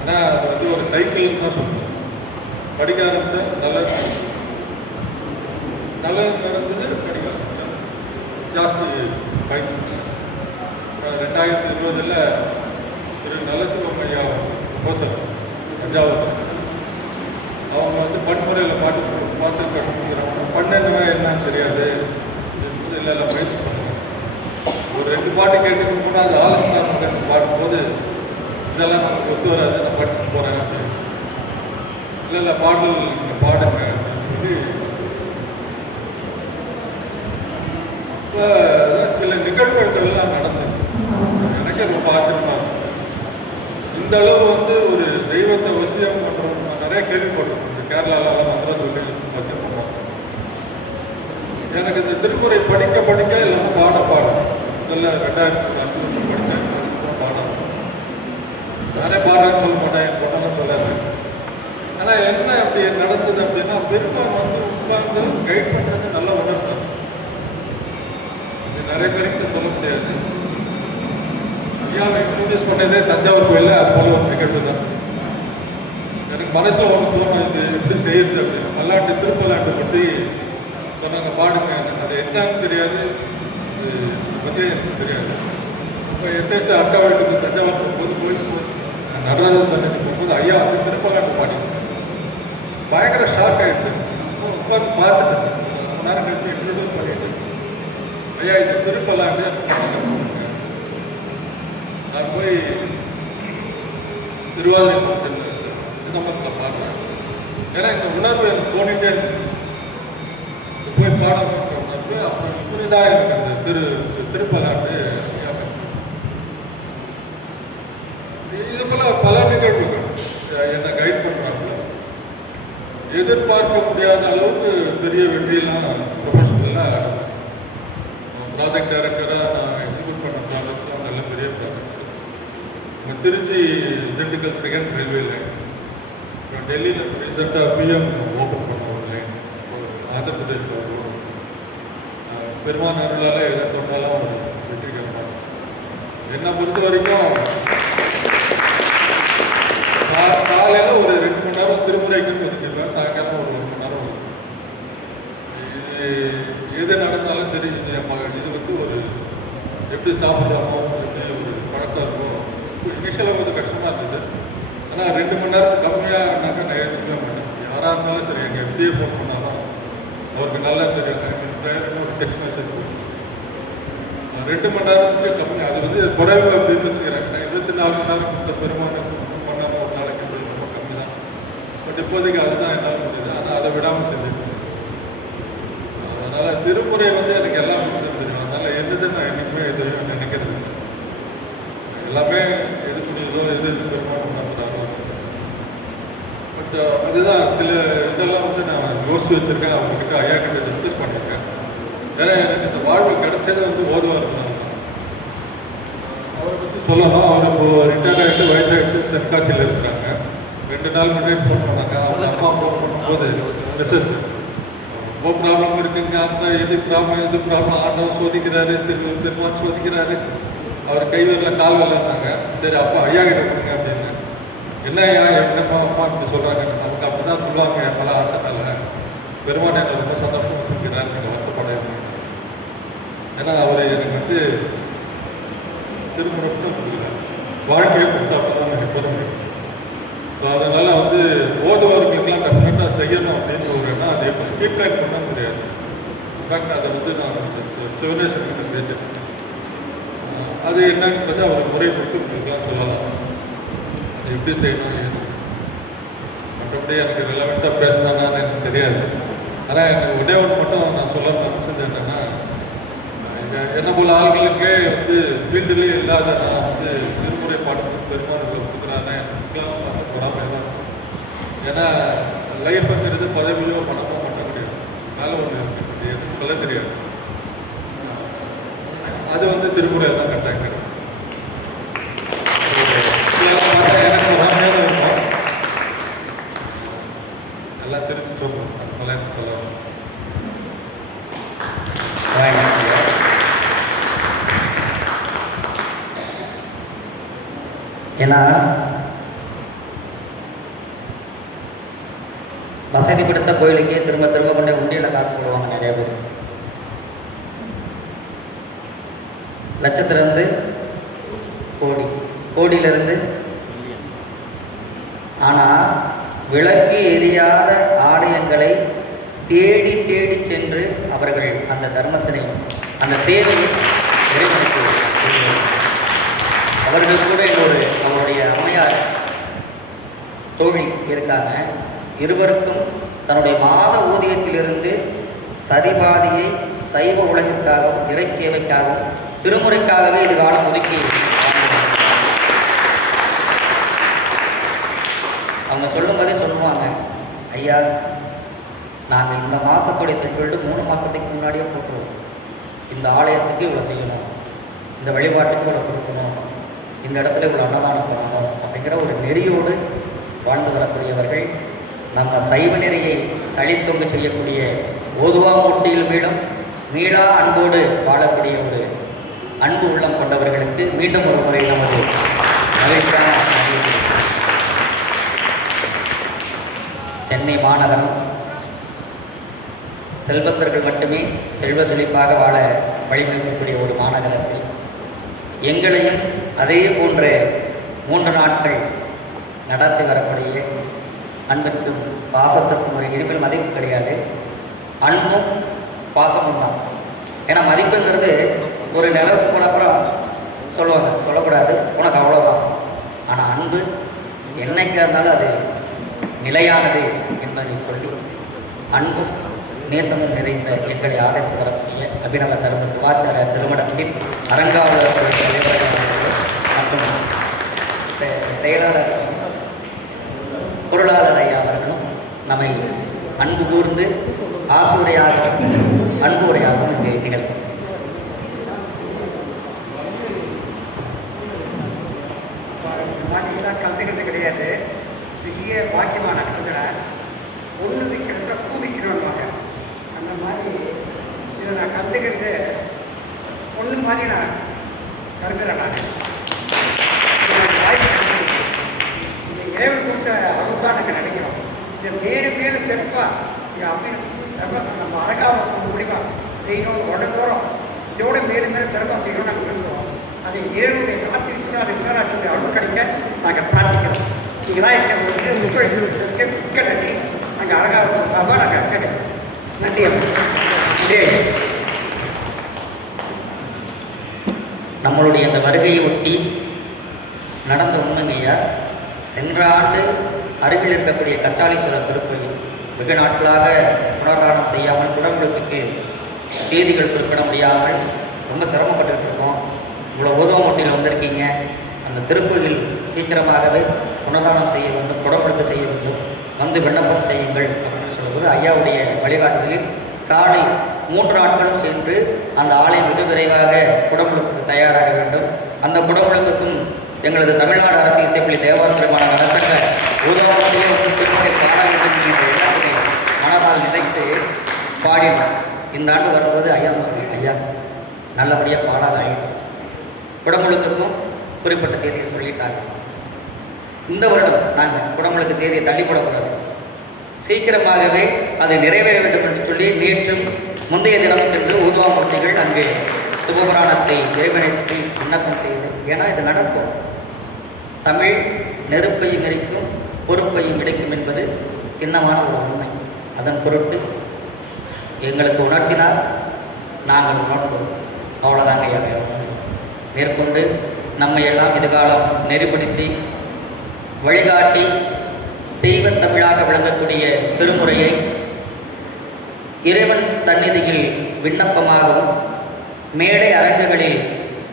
ஏன்னா அது ஒரு சைக்கிள்னு தான் சொல்லுவோம். படிக்க ஆரம்பித்தேன், நல்லது நடந்தது, படிக்க ஆரம்பித்தேன், ஜாஸ்தி பயிற்சி. 2020 திரு நலசிவம் ஐயா ப்ரொஃபஸர் தஞ்சாவூர், அவங்க பன்முறையில் பார்த்து கற்றுக்கிறாங்க. பண்ணவே என்னன்னு தெரியாது, இல்லை பயிற்சி பண்ணுவாங்க. ஒரு 2 பாட்டு கேட்டுக்கு போனால் அது ஆலந்தாரம் பாடும்போது இதெல்லாம் நமக்கு ஒத்து வராது, நான் படிச்சுட்டு போகிறேன் அப்படின்னு. இல்லை பாடல் நீங்கள் பாடுங்க அப்படின்னு சொல்லி இப்போ சில நிகழ்வுகள்லாம் நடந்தது. எனக்கே ரொம்ப ஆச்சரியமாக இருக்கும். இந்த அளவு ஒரு தெய்வத்தை வசியம் பண்ணுறோம். நான் நிறைய கேள்விப்பட்டிருக்கேன். இந்த கேரளாவில் மந்திரத்தில் வசியம் பண்ணுவாங்க. எனக்கு இந்த திருமுறை படிக்க படிக்க எல்லாம் பாட முதல்ல 2005 படித்தேன். அதுக்கப்புறம் பாடம் நானே பாடுறேன்னு சொல்ல மாட்டேன், என் பொண்ணு சொல்லாது. ஆனால் என்ன அப்படி நடந்தது அப்படின்னா, பெருமாள் வந்து உட்கார்ந்து கைட் பண்ணுறது நல்லா உணர்ந்தார். இது நிறைய பேருக்கு சொல்ல முடியாது. ஐயாவை இன்ட்ரோடியூஸ் பண்ணதே தஞ்சாவூர் கோயிலில், அது போல ஒரு நிகழ்வு தான். எனக்கு மனசில் ஒன்று தோணும், இது எப்படி செய்யுது அப்படின்னு. மல்லாட்டு திருப்பலாட்டை பற்றி சொன்னாங்க, பாடுங்க. அது என்னன்னு தெரியாது, அது பற்றி எனக்கு தெரியாது. இப்போ எத்தேசி அக்கா வீட்டுக்கு தஞ்சாவூர் போகும்போது கோயிலுக்கு நடராஜன் சன்னதி போகும்போது ஐயா வந்து திருப்பலாட்டு பாடி பயங்கர ஷாக் ஆகிடுச்சு. உட்காந்து பார்த்துட்டு ரொம்ப நேரம் கழிச்சு இன்ட்ரோடியூஸ் பண்ணிட்டு, ஐயா இது திருப்பலாட்டு நான் போய் திருவாதிரை சிதம்பரத்தில் பாடுறேன். ஏன்னா இந்த உணர்வு எனக்கு தோணிட்டே இருந்துச்சு. போய் பாட உணர்வு அப்புறம் இப்படிதான் எனக்கு அந்த திருப்பலாட்டு. இது போல பல நிகழ்வுகள் என்னை கைட் பண்ணுறாங்க. எதிர்பார்க்க முடியாத அளவுக்கு பெரிய வெற்றியெல்லாம் ப்ரொஃபஷனலாக ப்ராஜெக்ட் டைரக்டராக நான் எக்ஸிக்யூட் பண்ண ப்ராஜெக்ட்ஸ்லாம் நல்ல பெரிய ப்ராஜெக்ட்ஸ். நம்ம Trichy Dindigul second railway line, அப்புறம் டெல்லியில் ரீசெண்டாக பிஎம் ஓப்பன் பண்ண ஒரு லைன், ஆந்திர பிரதேஷில் ஒரு பெருமான் அருளால் எதை தொட்டாலும் வெற்றிகரமாக. என்னை பொறுத்த வரைக்கும் காலையில் ஒரு 2 மணி நேரம் திருமுறைக்குன்னு ஒதுக்கிடுவேன், சாயங்காலம் ஒரு 1 மணி நேரம். எது நடந்தாலும் சரி, இது வந்து ஒரு எப்படி சாப்பிட்றாமோ, எப்படி ஒரு பழக்கம் இருக்கும். இனிஷியலாக கொஞ்சம் கஷ்டமாக இருந்தது. ஆனால் 2 மணி நேரத்துக்கு கம்மியாகனாக்கா நான் எதுவுமே மாட்டேன். யாராக இருந்தாலும் சரி, எங்கள் எப்படியே ஃபோன் பண்ணாலும் அவருக்கு நல்லா தெரியும். ஒரு டெக்ஸ்ட் மெசேஜ் 2 மணி நேரத்துக்கு கம்மி. அது வந்து குறைவு அப்படின்னு வச்சுக்கிறேன். நான் 24 மணி நேரம் கொடுத்த பெருமானம் பண்ணாமல் ஒரு நாளைக்கு ரொம்ப கம்மி தான். பட் இப்போதைக்கு அதுதான் என்னால் முடியுது. ஆனால் அதை விடாமல் செஞ்சுட்டு, அதனால் திருமுறை வந்து எனக்கு எல்லாம் தெரியும். அதனால் என்னது நான் என்றைக்குமே எதுவும் நினைக்கிறது எல்லாமே எது முடியுதோ எது பெருமானம் பண்ணுறாங்களோ. பட் அதுதான் சில இதெல்லாம் வந்து நான் யோசித்து வச்சுருக்கேன். அவங்ககிட்ட ஐயா கிட்ட டிஸ்கஸ் பண்ணியிருக்கேன். ஏன்னா எனக்கு இந்த வாழ்வு கிடைச்சது வந்து ஓதுவார் தான். அவரை பற்றி சொல்லணும். அவர் இப்போ ரிட்டையர் ஆகிட்டு வயசாகிடுச்சு, தென்காசியில் இருக்கிறாங்க. 2 நாள் முன்னாடி ஃபோன் பண்ணாங்க. அவங்க அம்மா ஃபோன் பண்ணும்போது மிஸ்ஸஸ் ரொம்ப ப்ராப்ளம் இருக்குங்க, அந்த எது ப்ராப்ளம் ஆண்டவன் சோதிக்கிறாரு, பெருமாள் சோதிக்கிறாரு. அவர் கை வரல கால் வரலன்னாங்க. சரி அப்போ ஐயா கிட்ட கொடுங்க அப்படின்னு. என்ன ஐயா என்னம்மா அம்மா இப்படி சொல்கிறாங்க? நமக்கு அப்படி தான் சொல்லுவாங்க, என் மேலே ஆசை மேலே. பெருமாள் என்னை ரொம்ப சந்தோஷம் வச்சுருக்கிறாரு, நீங்கள் வருத்தப்படாதீங்க. ஏன்னா அவர் எனக்கு வந்து திருமுறை கூட கொடுக்குறாரு, வாழ்க்கையை கொடுத்தாப்ப தான் எனக்கு எப்போதுமே. ஸோ அதனால் வந்து ஓதுவர்களுக்கெல்லாம் டெஃபினட்டாக செய்யணும் அப்படின்னு ஒரு எண்ணம். அது எப்போ ஸ்ட்ரீட் லைன் பண்ண முடியாது. இன்ஃபேக்ட் அதை வந்து நான் சிவனேசன் கிட்ட பேசியிருக்கேன். அது என்னன்றது அவர் முறை கொடுத்து உங்களுக்குலாம் சொல்லலாம், அது எப்படி செய்யணும் ஏன்னு. மற்றபடி எனக்கு ரிலவெண்ட்டாக பேசினான்னு எனக்கு தெரியாது. ஆனால் எனக்கு ஒரே ஒன்று மட்டும் நான் சொல்ல நினச்சது என்னென்னா, என்ன போல ஆள்களுக்கே வந்து ஃபீல்டுலேயே இல்லாத நான் வந்து திருமுறை பாடத்துக்கு பெருமாள் கொடுக்குறாங்க. எனக்குலாம் போடாமல் தான். ஏன்னா லைஃப்ங்கிறது பதவியோ பணமோ மட்டும் கிடையாது, மேலே ஒன்று இருக்குது, எதுவும் சொல்ல தெரியாது. அது வந்து திருமுறையில் தான் கட்டாயம் கிடையாது. எனக்கு உடமையாக இருக்கும். எல்லாம் தெரிஞ்சு சொல்லணும், அதுக்கெல்லாம் சொல்லணும். ஏன்னா வசதி படுத்த கோயிலுக்கே திரும்ப திரும்ப கொண்டே உண்டியில் காசு போடுவாங்க நிறைய பேர். லட்சத்திலிருந்து கோடி, கோடியிலிருந்து. ஆனால் விளக்கு எரியாத ஆலயங்களை தேடி தேடி சென்று அவர்கள் அந்த தர்மத்தினை, அந்த சேவையை நிறைவேற்றி அவர்கள் கூட அவருடைய அம்மையார் தோழி இருக்காங்க. இருவருக்கும் தன்னுடைய மாத ஊதியத்திலிருந்து சரிபாதியை சைவ உலகிற்காகவும் இறைச்சேவைக்காகவும் திருமுறைக்காகவே இது காலம் ஒதுக்கி ஐயா நாங்கள் இந்த மாதத்துடைய செட்யூல்டு 3 மாதத்துக்கு முன்னாடியே போட்டுருவோம். இந்த ஆலயத்துக்கு இவ்வளோ செய்யணும், இந்த வழிபாட்டுக்கு இவ்வளோ கொடுக்கணும், இந்த இடத்துல இவ்வளோ அன்னதானம் பண்ணணும் அப்படிங்கிற ஒரு நெறியோடு வாழ்ந்து வரக்கூடியவர்கள். நம்ம சைவ நெறியை தளித்தொங்கு செய்யக்கூடிய ஓதுவாமூர்த்தியில் மீளா அன்போடு வாழக்கூடிய ஒரு அன்பு உள்ளம் கொண்டவர்களுக்கு மீண்டும் ஒரு முறை நமது மகிழ்ச்சியான சென்னை மாநகரம் செல்வந்தர்கள் மட்டுமே செல்வ செழிப்பாக வாழ வழிவகுக்கக்கூடிய ஒரு மாநகரத்தில் எங்களையும் அதே போன்ற 3 நாட்கள் நடத்தி வரக்கூடிய அன்பிற்கும் பாசத்திற்கும் ஒரு இருப்பில் மதிப்பு கிடையாது. அன்பும் பாசமும் தான். ஏன்னா மதிப்புங்கிறது ஒரு நிலவுக்கு போன அப்புறம் சொல்லுவாங்க, சொல்லக்கூடாது, உனக்கு அவ்வளோதான். ஆனால் அன்பு என்னைக்கு இருந்தாலும் அது நிலையானது என்பதை சொல்லி அன்பும் நேசமும் நிறைந்த எங்களை ஆதரித்து வரக்கூடிய அபிநவ தர்ம சிவாச்சார திருமணத்தின் அரங்காவலர் மற்றும் செயலாளர் பொருளாளர் ஐயா அவர்களும் நம்மை அன்பு கூர்ந்து அன்பு உரையாகவும் இங்கு நிகழ்க்கும். கலந்துக்கிறது கிடையாது. பெரிய பாக்கியமான கலந்துக்கிறேன். ஒன்று விற்கிறப்ப பூ விற்கணும்வாங்க. அந்த மாதிரி இதில் நான் கலந்துக்கிறது ஒன்று மாதிரி நான் கருதுகிறேன். நான் வாய்ப்பு கிடைச்சிருக்கு. இந்த இறைவன் கூட்ட அருள் தான் எனக்கு நினைக்கிறோம். இதை மேலும் சிறப்பாக அப்படின்னு நம்ம அரங்காவல் முடிவா செய்யணும். உடனோரம் இதோட மேலும் சிறப்பாக செய்யணும்னு நாங்கள் விரும்புகிறோம். அதை இறைவனுடைய காட்சி விசாராட்சியுடைய அருள் கிடைக்க நாங்கள் பிரார்த்திக்கிறோம். நீங்களாம் ஒத்துழைப்பு மிக்க நன்றி. நாங்கள் அரங்காவல் சார்பாக நாங்கள் கேட்கிறோம். நன்றி. நம்மளுடைய இந்த வருகையை ஒட்டி நடந்த உண்மைங்கய்யா, சென்ற ஆண்டு அருகில் இருக்கக்கூடிய கச்சாலீஸ்வரர் திருக்கோயில் வெகு நாட்களாக புனர்தானம் செய்யாமல் குடமுழுக்குக்கு தேதிகள் குறிப்பிட முடியாமல் ரொம்ப சிரமப்பட்டுக்கிட்டு இருக்கோம். இவ்வளோ ஓதவமூர்த்தியில் வந்திருக்கீங்க, அந்த திருக்கோயில் சீக்கிரமாகவே புனர்தானம் செய்ய வேண்டும், குடமுழுக்கு செய்ய வேண்டும், வந்து விண்ணப்பம் செய்யுங்கள் அப்படின்னு சொல்லும்போது ஐயாவுடைய வழிகாட்டுதலில் காலை 3 நாட்களும் சென்று அந்த ஆலயம் மிக விரைவாக குடமுழுக்கு தயாராக வேண்டும். அந்த குடமுழுக்குக்கும் எங்களது தமிழ்நாடு அரசு இசைப்பள்ளி தேவார பெருமான நலசங்க ஓதவமூர்த்தியை திருமணை பாட வேண்டும் என்ற எல்லாருமே மனதால் நினைத்து பாடினோம். இந்த ஆண்டு வரும்போது ஐயா சொன்னேன், ஐயா நல்லபடியாக பாடல் ஆயிடுச்சு, குடமுழுக்குக்கும் குறிப்பிட்ட தேதியை சொல்லிட்டாங்க. இந்த வருடம் நாங்கள் குடமுழுக்கு தேதியை தள்ளிப்படக்கூடாது, சீக்கிரமாகவே அதை நிறைவேற வேண்டும் என்று சொல்லி நேற்றும் முந்தைய தினம் சென்று ஓதுவாமூர்த்திகள் அங்கு சிவபுராணத்தை இறைவனைக்கு விண்ணப்பம் செய்து, ஏன்னா இது நடக்கும். தமிழ் நெருப்பையும் எரிக்கும், பொறுப்பையும் கிடைக்கும் என்பது திண்ணமான ஒரு உண்மை. அதன் பொருட்டு எங்களுக்கு உணர்த்தினார், நாங்கள் உணர்ந்தோம். அவ்வளோதாங்க ஐயா. மேற்கொண்டு நம்மையெல்லாம் எதிர்காலம் நெறிப்படுத்தி வழிகாட்டி தெய்வத் தமிழாக விளங்கக்கூடிய திருமுறையை இறைவன் சந்நிதியில் விண்ணப்பமாகவும் மேடை அரங்குகளில்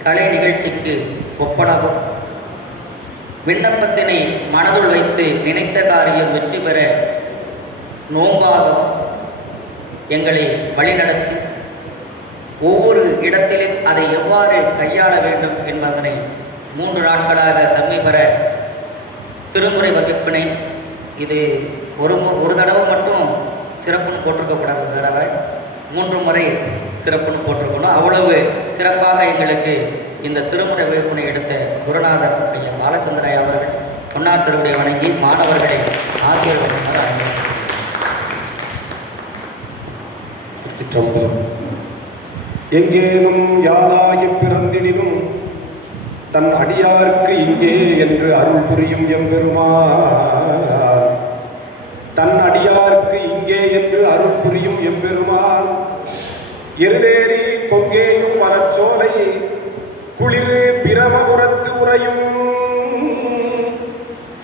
கலை நிகழ்ச்சிக்கு ஒப்பனவும் விண்ணப்பத்தினை மனதுள் வைத்து நினைத்த காரியம் வெற்றி பெற நோம்பாகவும் எங்களை வழிநடத்தி ஒவ்வொரு இடத்திலும் அதை எவ்வாறு கையாள வேண்டும் என்பதனை 3 நாட்களாக செம்மை பெற திருமுறை வகுப்பினை இது ஒரு தடவை மட்டும் சிறப்புன்னு போட்டிருக்கக்கூடாது, ஒரு தடவை 3 முறை சிறப்புன்னு போட்டிருக்கணும். அவ்வளவு சிறப்பாக எங்களுக்கு இந்த திருமுறை வகுப்பினை எடுத்த குருநாதர் ஐயா பாலச்சந்திராய் அவர்கள் பொன்னார் திருவிடை வணங்கி மாணவர்களை ஆசீர்வதித்தார். திருச்சிற்றம்பலம். எங்கேனும் யாதாகி பிறந்திடினும் தன் அடியாருக்கு இங்கே என்று அருள் புரியும் எம்பெருமான். தன் அடியாருக்கு இங்கே என்று அருள் புரியும் எம்பெருமான். எருதேறி கொங்கேயும் மரச்சோலை குளிர் பிரமபுரத்து உறையும்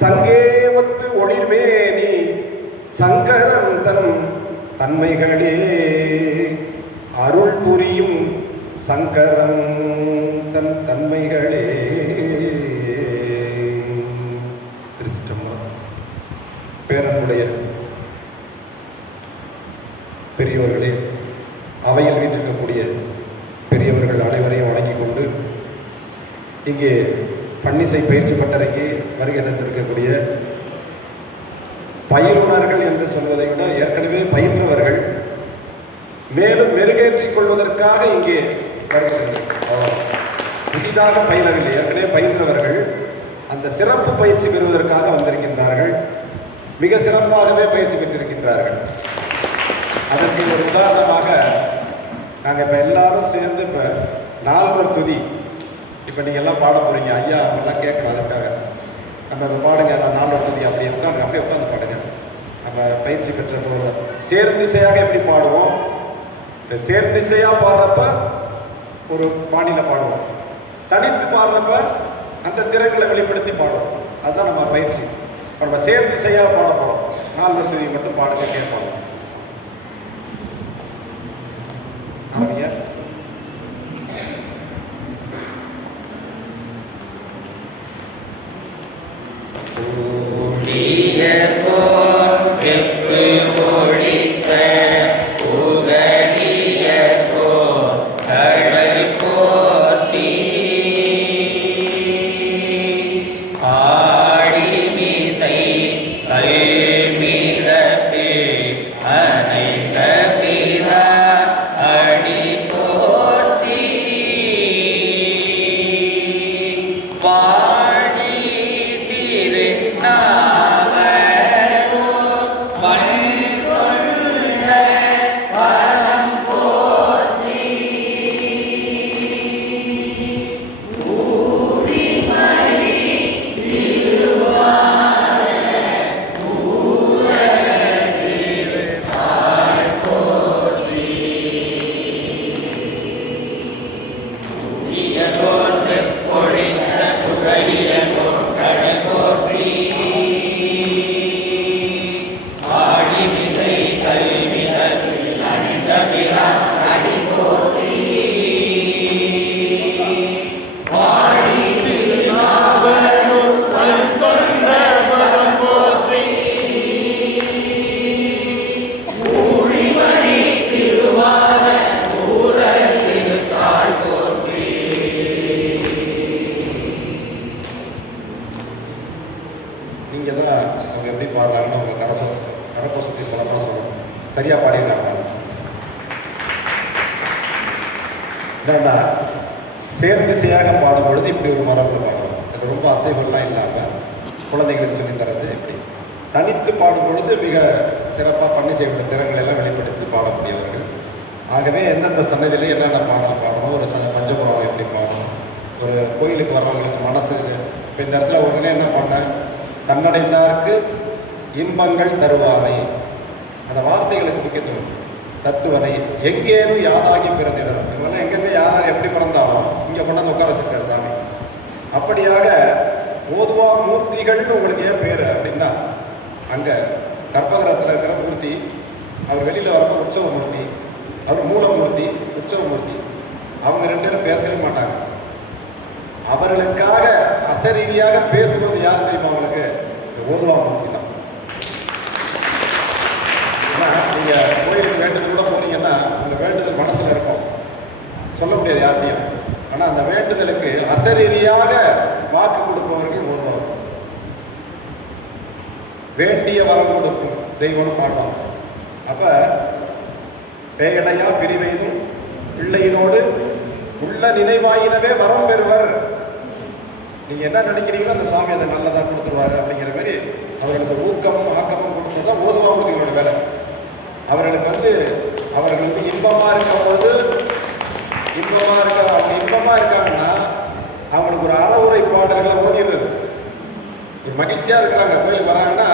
சங்கே ஒத்து ஒளிர்மேனி சங்கரன் தன் தன்மைகளே அருள் புரியும் சங்கரன் தன் தன்மைகளே. திருச்சிற்றம்பலம். பேரன்புடைய இங்கே பன்னிசை பயிற்சி பட்டறைக்கு வருகை தந்திருக்கக்கூடிய பயிலுனர்கள் என்று சொல்வதை விட ஏற்கனவே பயின்றவர்கள் மேலும் மெருகேற்றிக் கொள்வதற்காக இங்கே வருகிறார்கள். புதிதாக பயிலவில்லை, ஏற்கனவே பயின்றவர்கள் அந்த சிறப்பு பயிற்சி பெறுவதற்காக வந்திருக்கின்றார்கள். மிக சிறப்பாகவே பயிற்சி பெற்றிருக்கின்றார்கள். அதற்கு ஒரு உதாரணமாக நாங்கள் இப்போ எல்லாரும் சேர்ந்து இப்போ நால்வர் துதி இப்போ நீங்கள் எல்லாம் பாட போகிறீங்க. ஐயா அவங்கெல்லாம் கேட்கணும், அதுக்காக நம்ம இப்போ பாடுங்க. நான் நால்வர் துதி அப்படி உட்காந்து அப்படியே உட்காந்து பாடுங்க. நம்ம பயிற்சி பெற்ற போது சேர்ந்திசையாக எப்படி பாடுவோம், சேர்ந்திசையாக பாடுறப்ப ஒரு பாணியில பாடுவோம், தனித்து பாடுறப்ப அந்த திறன்களை வெளிப்படுத்தி பாடுவோம். அதுதான் நம்ம பயிற்சி. நம்ம சேர்ந்திசையாக பாட போகிறோம். நால்வர் துதி மட்டும் பாடுங்க கேட்பாங்க. ஆரம்பிங்க. நீங்கள் தான் அவங்க எப்படி பாடுறாங்கன்னு அவங்க கரப்போசத்தை பலமாக சொல்லணும். சரியாக பாடிடுறாங்க. என்னன்னா சேர்ந்திசையாக பாடும் பொழுது இப்படி ஒரு மரபு பாடணும். அது ரொம்ப அசைவெல்லாம் இல்லாமல் குழந்தைங்களுக்கு சொல்லித் தர்றது இப்படி. தனித்து பாடும் பொழுது மிக சிறப்பாக பன்னிசையோட திறன்களை எல்லாம் வெளிப்படுத்தி பாடக்கூடியவர்கள். ஆகவே எந்தெந்த சன்னதியில் என்னென்ன பாடல் பாடணும், ஒரு பஞ்சபுரம் எப்படி பாடணும், ஒரு கோயிலுக்கு வர்றவங்களுக்கு மனசு. இப்போ இந்த இடத்துல உடனே என்ன பண்ணேன், தன்னடைந்தார்க்கு இன்பங்கள் தருவானை, அந்த வார்த்தைகளுக்கு முக்கியத்துவம். தத்துவனை எங்கேனும் யாதாகி பிறந்திடணும். இவங்கெல்லாம் எங்கேருந்து யாராவது எப்படி பிறந்தாலும் இங்கே கொண்டாந்து உட்கார வச்சிருக்காரு சாமி. அப்படியாக ஓதுவா மூர்த்திகள்னு உங்களுக்கு ஏன் பேர் அப்படின்னா, அங்கே கற்பகரத்தில் இருக்கிற மூர்த்தி அவர் வெளியில் வரப்போ உற்சவமூர்த்தி, அவர் மூலமூர்த்தி உற்சவமூர்த்தி. அவங்க ரெண்டு பேரும் பேசவே மாட்டாங்க. அவர்களுக்காக அசரீதியாக பேசுவது யார் தெரியுமா அவங்களுக்கு? ஓதுவா மூர்த்தி தான். நீங்கள் கோயிலுக்கு வேண்டுதல் கூட போனீங்கன்னா அந்த வேண்டுதல் மனசில் இருக்கும், சொல்ல முடியாது யார்ட்டையும். ஆனால் அந்த வேண்டுதலுக்கு அசரீதியாக வாக்கு கொடுப்பவர்கள் ஓதுவார். வேண்டிய வரம் கொடுக்கும் தெய்வம்னு பாடுவாங்க. அப்போ பேயடையா பிரிவைதும் பிள்ளையினோடு உள்ள நினைவாயினவே வரம் பெறுவர். நீங்கள் என்ன நினைக்கிறீங்களோ அந்த சுவாமி அதை நல்லதாக கொடுத்துருவாரு அப்படிங்கிற மாதிரி அவர்களுக்கு ஊக்கமும் ஆக்கமும் கொடுத்தது தான் ஓதுவாங்களுடைய வேலை. அவர்களுக்கு அவர்களுக்கு இன்பமாக இருக்கும்போது அவங்க இன்பமாக இருக்காங்கன்னா அவங்களுக்கு ஒரு அறவுரை பாடல்களை ஓதிடுறது. ஒரு மகிழ்ச்சியாக இருக்கிறாங்க, கோயிலுக்கு வராங்கன்னா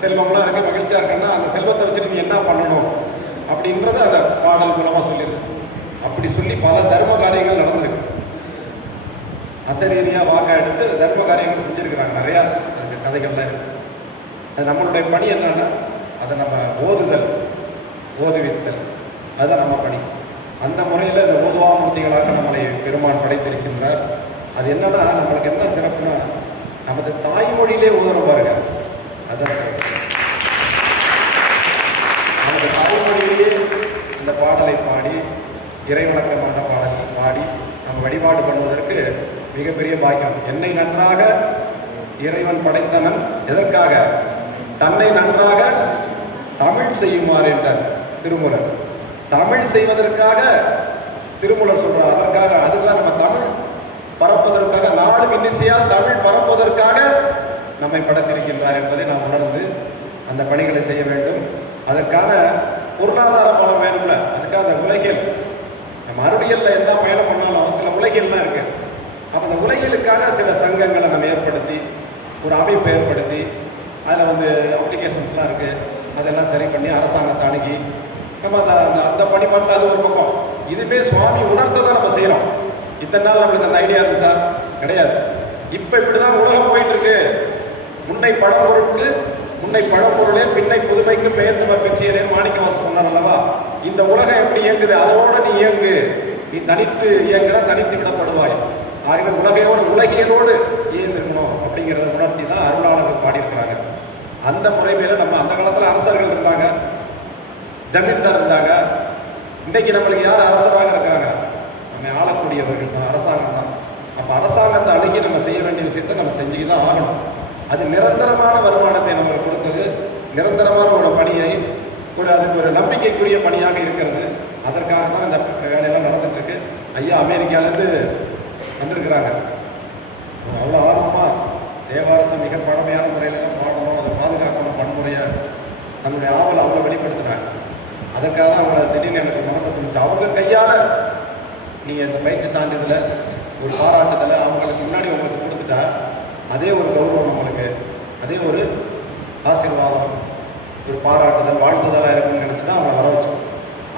செல்வம்லாம் இருக்குது, மகிழ்ச்சியாக இருக்குன்னா அந்த செல்வத்தை வச்சு நீங்கள் என்ன பண்ணணும் அப்படின்றத அதை பாடல் மூலமாக சொல்லியிருக்கு. அப்படி சொல்லி பல தர்ம காரியங்கள் நடந்திருக்கு. அசரீதியாக வாக்கா எடுத்து தர்ம காரியங்கள் செஞ்சுருக்கிறாங்க. நிறையா அந்த கதைகள்லாம் இருக்குது. அது நம்மளுடைய பணி என்னன்னா அதை நம்ம ஓதுவித்தல், அதுதான் நம்ம பணி. அந்த முறையில் இந்த ஓதுவாமூர்த்திகளாக நம்மளை பெருமான் படைத்திருக்கின்றார். அது என்னன்னா நம்மளுக்கு என்ன சிறப்புனா நமது தாய்மொழியிலே ஓதுறோம் பாருங்க, அதுதான் சிறப்பு. நமது தாய்மொழியிலேயே இந்த பாடலை பாடி இறைவணக்கமான பாடலை பாடி நம்ம வழிபாடு பண்ணுவதற்கு மிகப்பெரிய பாக்கியம். என்னை நன்றாக இறைவன் படைத்தவன் எதற்காக? தன்னை நன்றாக தமிழ் செய்யுமாறு என்றார் திருமூலர். தமிழ் செய்வதற்காக திருமூலர் சொல்றார். அதுக்காக நம்ம தமிழ் பரப்புவதற்காக, நாடு இன்னிசையால் தமிழ் பரப்புவதற்காக நம்மை படைத்திருக்கின்றார் என்பதை நாம் உணர்ந்து அந்த பணிகளை செய்ய வேண்டும். அதற்கான பொருளாதார பலம் வேணும்ல. அதுக்காக அந்த உலகியல், நம்ம அறிவியலில் என்ன பயணம் பண்ணாலும் சில உலகியல்லாம் இருக்கு. அப்போ அந்த உலகியலுக்காக சில சங்கங்களை நம்ம ஏற்படுத்தி, ஒரு அமைப்பை ஏற்படுத்தி, அதில் அப்ளிகேஷன்ஸ்லாம் இருக்குது, அதெல்லாம் சரி பண்ணி அரசாங்கத்தை அணுகி நம்ம அந்த பணி பண்ணல. அது ஒரு பக்கம். இதுவே சுவாமி உணர்த்ததை நம்ம செய்கிறோம். இத்தனை நாள் நம்மளுக்கு அந்த ஐடியா இருந்துச்சா? கிடையாது. இப்போ இப்படி தான் உலகம் போயிட்டு இருக்கு. முன்னை பழம்பொருட்கு முன்னை பழம்பொருளே பின்னை புதுமைக்கு பெயர்ந்தவர் பெற்றியரே மாணிக்கவாசன் சொன்னார் அல்லவா? இந்த உலகம் எப்படி இயங்குது, அதோட நீ இயங்கு. நீ தனித்து இயங்கினா தனித்து விடப்படுவாய். ஆகவே உலகியலோடு இயங்கிருக்கணும் அப்படிங்கிறத உணர்த்தி தான் அருளாளர்கள் பாடியிருக்கிறாங்க. அந்த முறை மேலே நம்ம அந்த காலத்தில் அரசர்கள் இருந்தாங்க, ஜமீன்தார் இருந்தாங்க. இன்னைக்கு நம்மளுக்கு யார் அரசராக இருக்கிறாங்க? நம்ம ஆளக்கூடியவர்கள் தான், அரசாங்கம் தான். அப்போ அரசாங்கத்தை அணுகி நம்ம செய்ய வேண்டிய விஷயத்தை நம்ம செஞ்சு தான் ஆகணும். அது நிரந்தரமான வருமானத்தை நமக்கு கொடுத்தது, நிரந்தரமான ஒரு பணியை, அதுக்கு ஒரு நம்பிக்கைக்குரிய பணியாக இருக்கிறது. அதற்காக தான் இந்த வேலையெல்லாம் நடந்துட்டு இருக்கு. ஐயா அமெரிக்காவிலேருந்து வந்திருக்கிறாங்க. அவ்வளோ ஆர்வமாக தேவாரத்தை மிக பழமையான முறையிலெல்லாம் பாடணும், அதை பாதுகாக்கணும், பன்முறையை தன்னுடைய ஆவலை அவ்வளோ வெளிப்படுத்தினாங்க. அதற்காக தான் அவங்கள திடீர்னு எனக்கு மனசை தோணுச்சு. அவங்க கையால் நீங்கள் இந்த பயிற்சி சான்றிதழ் ஒரு பாராட்டுதலை அவங்களுக்கு முன்னாடி உங்களுக்கு கொடுத்துட்டா அதே ஒரு கௌரவம் நம்மளுக்கு, அதே ஒரு ஆசீர்வாதம், ஒரு பாராட்டுதல், வாழ்த்துதலாக இருக்குன்னு நினச்சி தான் அவங்கள வர வச்சோம்.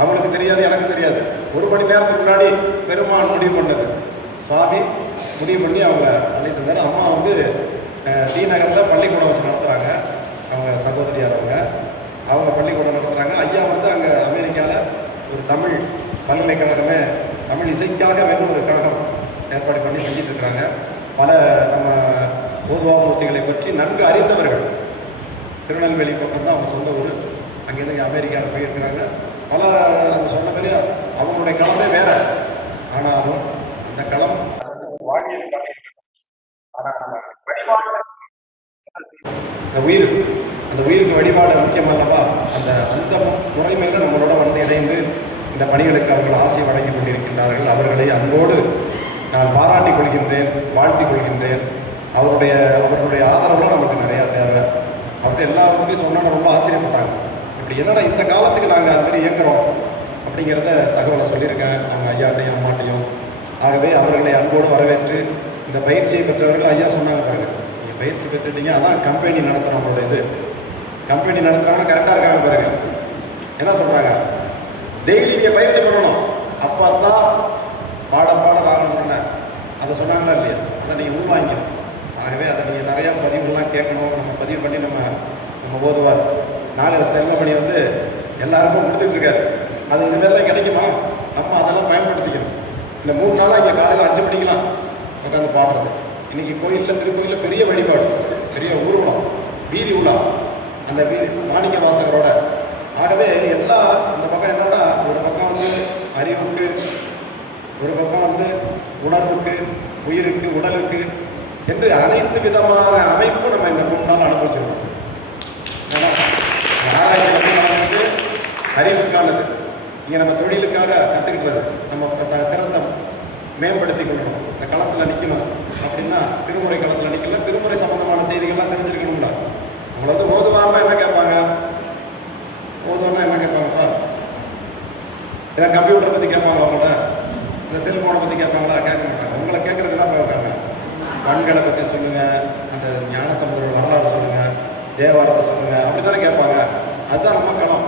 அவங்களுக்கு தெரியாது, எனக்கு தெரியாது. ஒரு மணி நேரத்துக்கு முன்னாடி பெருமான் முடிவு பண்ணது, சுவாமி முடிவு பண்ணி அவங்கள அழைத்திருந்தார். அம்மா டி நகரில் பள்ளிக்கூடம் வச்சு நடத்துகிறாங்க. அவங்க சகோதரியார் அவங்க பள்ளிக்கூடம் நடத்துகிறாங்க. ஐயா அங்கே அமெரிக்காவில் ஒரு தமிழ் பல்கலைக்கழகமே, தமிழ் இசைக்காக வேணும் ஒரு கழகம் ஏற்பாடு பண்ணி செஞ்சுட்டு இருக்கிறாங்க. பல நம்ம ஓதுவா மூர்த்திகளை பற்றி நன்கு அறிந்தவர்கள். திருநெல்வேலி பக்கம் தான் அவங்க சொந்த ஊர். அங்கேருந்து அமெரிக்காவுக்கு போயிருக்கிறாங்க. பல அந்த சொன்ன பேர் அவங்களுடைய களமே வேற. ஆனாலும் அந்த களம் அந்த உயிருக்கு வழிபாடு முக்கியம் அல்லவா? அந்த முறைமையில் நம்மளோட இணைந்து இந்த பணிகளுக்கு அவர்கள் ஆசை வழங்கி கொண்டிருக்கின்றார்கள். அவர்களை அன்போடு நான் பாராட்டிக் கொள்கின்றேன், வாழ்த்திக் கொள்கின்றேன். அவர்களுடைய ஆதரவுலாம் நமக்கு நிறையா தேவை. அவர்கிட்ட எல்லாருக்கும் சொன்னால் ரொம்ப ஆச்சரியப்பட்டாங்க. இப்படி என்னடா இந்த காலத்துக்கு நாங்கள் அது மாதிரி இயங்குறோம் அப்படிங்கிறத தகவலை சொல்லியிருக்கேன் அவங்க ஐயாட்டையும் அம்மாட்டையும். ஆகவே அவர்களை அன்போடு வரவேற்று இந்த பயிற்சியை பெற்றவர்கள் ஐயா சொன்னாங்க பாருங்க, நீங்கள் பயிற்சி பெற்றுட்டீங்க, அதான் கம்பெனி நடத்துகிறவங்களோட இது. கம்பெனி நடத்துகிறவங்க கரெக்டாக இருக்காங்க பாருங்க. என்ன சொல்கிறாங்க? டெய்லி நீங்கள் பயிற்சி பண்ணணும், அப்போ தான் பாட ராகணும்ல அதை சொன்னாங்களா இல்லையா? அதை நீங்கள் உள்வாங்கிக்கணும். ஆகவே அதை நீங்கள் நிறையா பதிவுகள்லாம் கேட்கணும். நம்ம பதிவு பண்ணி நம்ம ஓதுவார் நாகர் செல்வமணி எல்லாருக்கும் கொடுத்துட்டு இருக்காரு. அது இதுமாரிலாம் கிடைக்குமா? நம்ம அதெல்லாம் பயன்படுத்திக்கணும். இந்த 3 நாளாக இங்கே காலையில் 5 மணிக்கெலாம் உட்காந்து பாடுறது. இன்றைக்கி கோயிலில், திருக்கோயிலில் பெரிய வழிபாடு, பெரிய ஊர்வலம், வீதி உலா, அந்த வீதி மாணிக்க வாசகரோட. ஆகவே எல்லாம் இந்த பக்கம் என்னன்னா, ஒரு பக்கம் அறிவுக்கு, ஒரு பக்கம் உணர்வுக்கு, உயிருக்கு, உடலுக்கு என்று அனைத்து விதமான அமைப்பு நம்ம இந்த 3 நாள் அனுபவிச்சிருக்கோம். ஆராய்ச்சி அறிவுக்கானது. இங்கே நம்ம தொழிலுக்காக கற்றுக்கிட்டது, நம்ம திறந்த மேம்படுத்தி கொள்ளணும். இந்த களத்தில் நிற்கணும் அப்படின்னா திருமுறை களத்தில் நிற்கல, திருமுறை சம்பந்தமான செய்திகள்லாம் தெரிஞ்சிருக்கணும்ல. உங்களை ஓதுவார்னா என்ன கேட்பாங்க? ஓதுவார்னா என்ன கேட்பாங்கப்பா? இதை கம்ப்யூட்டரை பற்றி கேட்பாங்க, அவங்கள இந்த செல்ஃபோனை பற்றி கேட்பாங்களா? கேட்க மாட்டாங்க. உங்களை கேட்குறது என்ன இருக்காங்க? பண்களை பற்றி சொல்லுங்கள், அந்த ஞான சமுதிர வரலாறு சொல்லுங்கள், தேவாரத்தை சொல்லுங்கள், அப்படி தானே கேட்பாங்க. அதுதான் நம்ம களம்.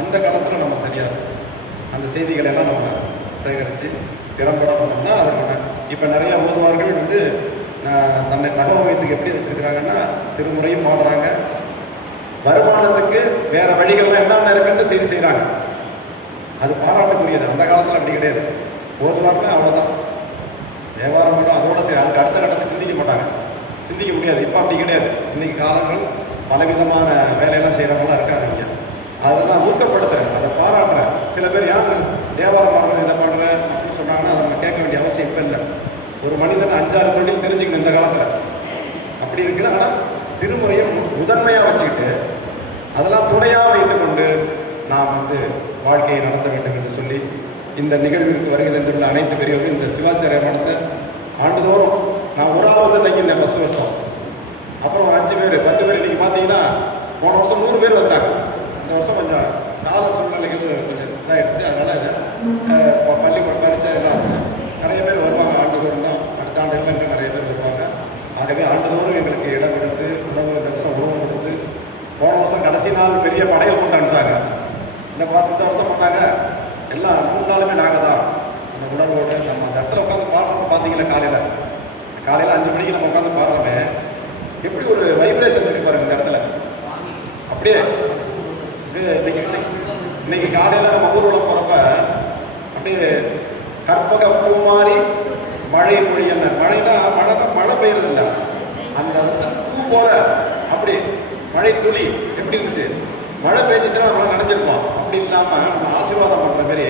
அந்த களத்தில் நம்ம சரியாக அந்த செய்திகளை எல்லாம் நம்ம சேகரித்து திறம்பட பண்ணோம்னா அதற்கான இப்போ நிறையா ஓதுவார்கள் தன்னை தகவமைத்துக்கு எப்படி வச்சுருக்கிறாங்கன்னா, திருமுறையும் பாடுறாங்க, வருமானத்துக்கு வேறு வழிகள்லாம் என்னென்ன இருக்குன்னு செய்கிறாங்க. அது பாராட்டுக்குரியது. அந்த காலத்தில் அப்படி கிடையாது. ஓதுவார்னா அவ்வளோதான், தேவாரம் மட்டும் அதோட சரி, அதுக்கு அடுத்த கட்டத்தை சிந்திக்க மாட்டாங்க, சிந்திக்க முடியாது. இப்போ அப்படி கிடையாது. இன்றைக்கி காலங்கள் பலவிதமான வேலையெல்லாம் செய்கிறவங்களாம் இருக்காங்க. இங்கே அதை நான் ஊக்கப்படுத்துகிறேன், அதை பாராட்டுறேன். சில பேர் ஏன் தேவாரம் பாடுறது, இதை பாடுறேன் அப்படின்னு சொன்னாங்கன்னா அதை நம்ம கேட்க வேண்டிய அவசியம் இப்போ இல்லை. ஒரு மனிதன் 5-6 தொழில் தெரிஞ்சுக்கணும் இந்த காலத்தில். அப்படி இருக்குது. ஆனால் திருமுறையை முதன்மையாக வச்சுக்கிட்டு அதெல்லாம் துணையாக வைத்துக்கொண்டு நாம் வந்து வாழ்க்கையை நடத்த வேண்டும் என்று சொல்லி இந்த நிகழ்விற்கு வருகை தந்துள்ள அனைத்து பெரியவர்களும் இந்த சிவாச்சாரிய மடத்தை ஆண்டுதோறும் நான் ஒரு ஆள் வந்து தங்கியிருந்தேன் ஃபஸ்ட் வருஷம். அப்புறம் ஒரு 5 பேர் 10 பேர். இன்றைக்கி பார்த்தீங்கன்னா போன வருஷம் 100 பேர் வந்தாங்க. இந்த வருஷம் கொஞ்சம் கால சூழ்நிலைகள் கொஞ்சம் இதாக எடுத்து அதனால் பள்ளிக்கூட பரிச்சை எல்லாம் நிறைய பேர் வருவாங்க. ஆண்டுதோறும் தான் அடுத்த ஆண்டுகள் நிறைய பேர் வருவாங்க. ஆகவே ஆண்டுதோறும் எங்களுக்கு இடம் கொடுத்து உணவு கொடுத்து போன வருஷம் கடைசி நாள் பெரிய படையல் கொண்டு அனுப்பிச்சாங்க. இந்த வருஷம் பண்ணாங்க. எல்லாம் 3 நாளுமே நாங்கள் தான் அந்த உணர்வோடு நம்ம அந்த இடத்துல உட்காந்து பாடுறப்ப பார்த்தீங்கன்னா காலையில் 5 மணிக்கு நம்ம உட்காந்து பாடுறோமே எப்படி ஒரு வைப்ரேஷன் இருக்கு பாருங்க இந்த இடத்துல. அப்படியே இன்னைக்கு காலையில் நம்ம ஊர்வலம் போகிறப்ப அப்படியே கற்பக பூ மாதிரி மழை மொழி என்ன மழை தான் மழை பெய்யறதில்ல. அந்த பூ போல அப்படி மழை துளி எப்படி இருந்துச்சு. மழை பெய்ஞ்சிச்சுன்னா நம்மளை நினைஞ்சிருப்போம். அப்படி இல்லாமல் நம்ம ஆசீர்வாதம் பண்ணுற மாதிரி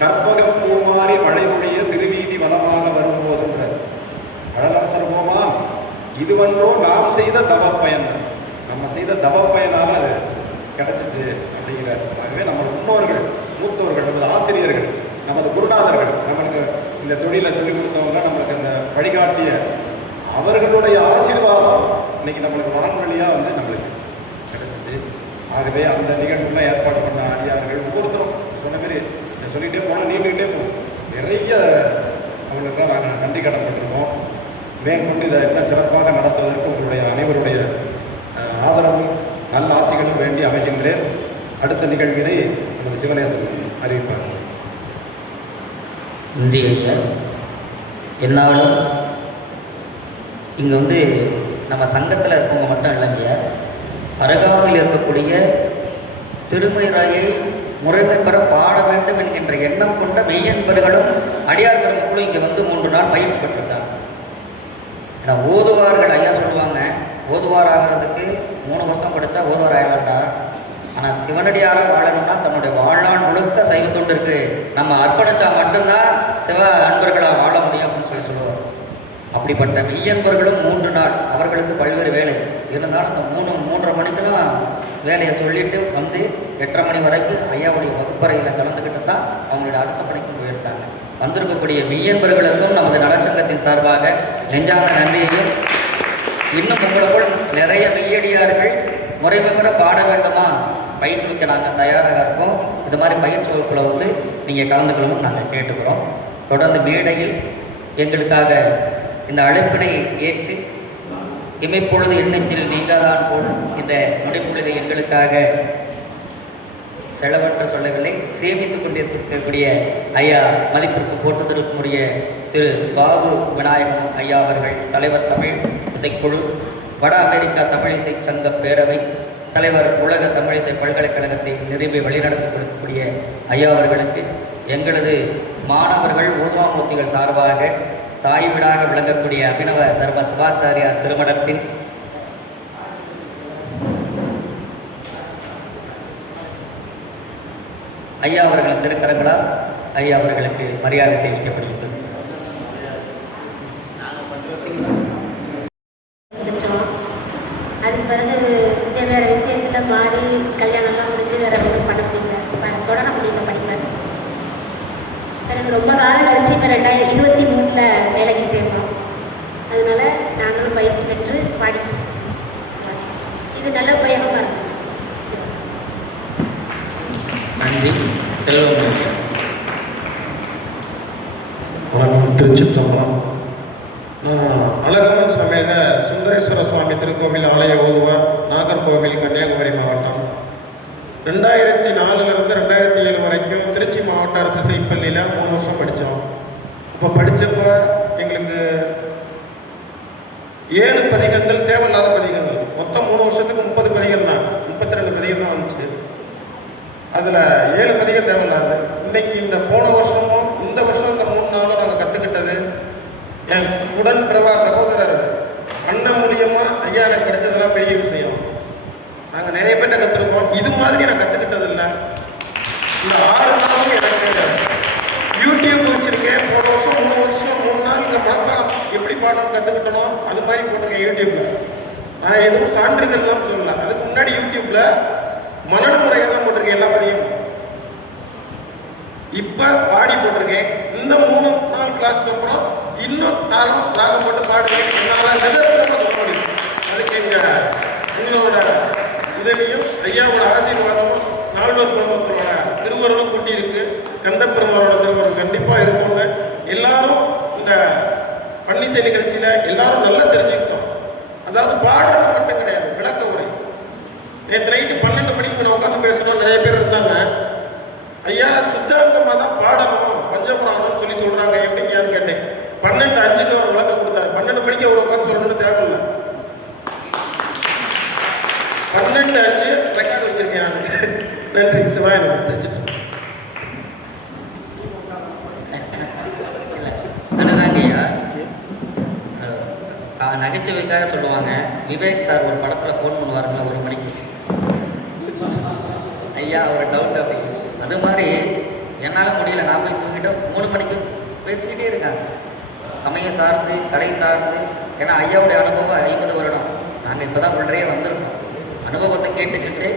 கற்பக பூ மாதிரி மழை மொழிய திருவீதி வளமாக வரும்போதுன்ற கடலரசர் போமா இதுவன்றோ நாம் செய்த தவப்பயன். நம்ம செய்த தவப்பயனாக அது கிடைச்சிச்சு அப்படிங்கிற. ஆகவே நம்ம முன்னோர்கள் மூத்தோர்கள் நமது ஆசிரியர்கள் நமது குருநாதர்கள் நம்மளுக்கு இந்த தொழிலை சொல்லிக் கொடுத்தவங்க நம்மளுக்கு அந்த வழிகாட்டிய அவர்களுடைய ஆசீர்வாதம் இன்னைக்கு நம்மளுக்கு மகன் வழியாக வந்து நம்மளுக்கு கிடைச்சிச்சு. ஆகவே அந்த நிகழ்வுலாம் ஏற்பாடு பண்ண அடியார்கள் ஒவ்வொருத்தரும் சொன்ன மாதிரி இதை சொல்லிகிட்டே போனால் நீண்டுகிட்டே போகும். நிறைய அவங்களுக்கெல்லாம் நாங்கள் நன்றி கடன்பட்டிருக்கோம். மேற்கொண்டு இதை என்ன சிறப்பாக நடத்துவதற்கு உங்களுடைய அனைவருடைய ஆதரவும் நல்ல ஆசைகளும் வேண்டி அமைகின்றேன். அடுத்த நிகழ்வினை நமது சிவநேசன் அறிவிப்பார். நன்றி ஐயா. என்னாலும் இங்கே வந்து நம்ம சங்கத்தில் இருக்கவங்க மட்டும் இல்லைங்க, அருகாமையில் இருக்கக்கூடிய திருமறையை முறைமை பெற பாட வேண்டும் என்கின்ற எண்ணம் கொண்ட மெய்யன்பர்களும் அடியார் பெருமக்களும் இங்கே வந்து 3 நாள் பயிற்சி பெற்றிருக்காங்க. ஏன்னா ஓதுவார்கள் ஐயா சொல்லுவாங்க, ஓதுவார் ஆகிறதுக்கு 3 வருஷம் படித்தா ஓதுவார் ஆகலாம்டா. ஆனால் சிவனடியாராக வாழணும்னா தன்னுடைய வாழ்நாள் முழுக்க சைவ தொண்டிற்கு நம்ம அர்ப்பணித்தா மட்டும்தான் சிவ அன்பர்களாக வாழ முடியும் அப்படின்னு சொல்லுவார். அப்படிப்பட்ட மெய்யன்பர்களும் 3 நாள் அவர்களுக்கு பல்வேறு வேலை இருந்தாலும் அந்த 3:30 மணிக்கெல்லாம் வேலையை சொல்லிட்டு வந்து 8:30 மணி வரைக்கும் ஐயாவுடைய வகுப்பறையில் கலந்துக்கிட்டு தான் அவங்களோட அடுத்த பணிக்கு போயிருக்காங்க. வந்திருக்கக்கூடிய மெய்யன்பர்களுக்கும் நமது நலச்சங்கத்தின் சார்பாக நெஞ்சார்ந்த நன்றியையும், இன்னும் உங்களை போல் நிறைய மெய்யடியார்கள் முறைமை பெற பாட வேண்டுமா பயிற்றுவிக்க நாங்கள் தயாராக இருக்கோம். இது மாதிரி பயிற்சி வகுப்பில் வந்து நீங்கள் கலந்துக்கணும்னு நாங்கள் கேட்டுக்கிறோம். தொடர்ந்து மேடையில் எங்களுக்காக இந்த அழைப்பினை ஏற்று இமைப்பொழுது எண்ணத்தில் நீங்காதான் போல் இந்த நொடிப்பொழுதை எங்களுக்காக செலவற்ற சொல்லவில்லை சேமித்துக் கொண்டிருக்கக்கூடிய ஐயா மதிப்பிற்கு போற்றுதலுக்குரிய திரு பாபு விநாயகம் ஐயா அவர்கள், தலைவர் தமிழ் இசைக்குழு, வட அமெரிக்கா தமிழிசை சங்க பேரவை தலைவர், உலக தமிழிசை பல்கலைக்கழகத்தை நிறுவி வழிநடத்தி கொடுக்கக்கூடிய ஐயா அவர்களுக்கு எங்களது மாணவர்கள் ஊதுவாமூர்த்திகள் சார்பாக தாய் வீடாக விளங்கக்கூடிய அபினவ தர்ம சிவாச்சாரியார் திருமணத்தின் ஐயா அவர்களின் திருக்கரங்களால் ஐயா அவர்களுக்கு மரியாதை செய்விக்கப்படுகின்றது. அதுக்கு பிறகு வேறு விஷயத்தில் மாறி கல்யாணம்லாம் முடிஞ்சு வேறு எதுவும் பண்ண முடியல, தொடர முடியல படிப்பேன். எனக்கு ரொம்ப காலம் கழிச்சு இப்போ 2023 வேலைக்கு சேர்ந்தோம். அதனால நாங்களும் பயிற்சி பெற்று பாடிட்டோம். இது நல்ல உபயோகமாக இருந்துச்சு. நன்றி. செல்வம். வணக்கம். திருச்சிற்றம்பலம். நான் அழகப்பன் சமேத சுந்தரேஸ்வர சுவாமி திருக்கோவில் ஆலய ஓதுவார், நாகர்கோவில், கன்னியாகுமரி மாவட்டம். 2004லேருந்து 2007 வரைக்கும் திருச்சி மாவட்ட அரசு செய்ப்பள்ளியில் 3 வருஷம் படித்தோம். இப்போ படித்தப்போ எங்களுக்கு 7 பதிகங்கள் தேவையில்லாத பதிகங்கள், மொத்தம் 3 வருஷத்துக்கு 30 பதிகம் தான், 32 பதிகம் தான் வந்துச்சு. அதில் 7 பதிகம் தேவையில்லாது. இன்னைக்கு இந்த போன வருஷமும் இந்த வருஷம் இந்த 3 நாளும் நாங்கள் கற்றுக்கிட்டது, என் உடன் பிரபா சகோதரர் அண்ணன் மூலியமாக ஐயா எனக்கு கிடைச்சதெல்லாம் பெரிய விஷயம். நாங்கள் நிறைய பேர்ட்ட கற்றுருக்கோம், இது மாதிரி நான் கற்றுக்கிட்டது இல்லை. இந்த 6 நாளும் எனக்கு யூடியூப் வச்சுருக்கேன். போன வருஷம் 3 வருஷம் 3 நாள் இந்த மழைக்காலம் நான் எதுவும் சான்றிதழ்லாம் சொல்லல. அதுக்கு முன்னாடி யூடியூப்ல மனடு முறையாக தான் போட்டிருக்கேன் எல்லா பதியும். இப்போ பாடி போட்டிருக்கேன். இன்னும் 3 நாள் கிளாஸ்க்கு அப்புறம் இன்னும் தாளம் ராகம் போட்டு பாடுவேன். என்னால் நிதர்சனமாக சொல்ல முடியும். அதுக்கு உங்களோட உதவியும் ஐயாவோட ஆசீர்வாதமும் நால்வர் குடும்பத்தோட திருவருளும் கூட்டி இருக்கு. கந்தப்பெருமாரோட திருவருள் கண்டிப்பாக இருக்கும்னு எல்லாரும் இந்த பன்னிசை நிகழ்ச்சியில் எல்லாரும் நல்லா தெரிஞ்சுக்கிட்டோம். அதாவது பாடுறது மட்டும் கிடையாது, விளக்க உரை. நேற்று நைட்டு 12 மணிக்கு நான் உட்காந்து பேசணும், நிறைய பேர் இருந்தாங்க. ஐயா சித்தாந்தமாக தான் பாடணும் பஞ்சபுராணம்னு சொல்கிறாங்க, எப்படிங்கன்னு கேட்டேன். 12:05 அவர் விளக்கம் கொடுத்தாரு. 12 மணிக்கு அவர் உட்காந்து சொல்லணும்னு தேவையில்லை. 12:05 ரெக்கார்டு வச்சிருக்கேன் நான். நன்றி சிவாய வச்சுட்டு அதுதாங்கய்யா நகைச்சுவைக்காக சொல்லுவாங்க. விவேக் சார் ஒரு படத்தில் ஃபோன் பண்ணுவாருங்களா 1 மணிக்கு, ஐயா ஒரு டவுட் அப்படி. அது மாதிரி என்னால் முடியல, நான் போய் தூங்கிட்டு 3 மணிக்கு பேசிக்கிட்டே இருக்காங்க, சமயம் சார்ந்து கடை சார்ந்து. ஏன்னா ஐயாவுடைய அனுபவம் 50 வருடம். நாங்கள் இப்போ தான் உள்ளே வந்திருக்கோம். அனுபவத்தை கேட்டுக்கிட்டு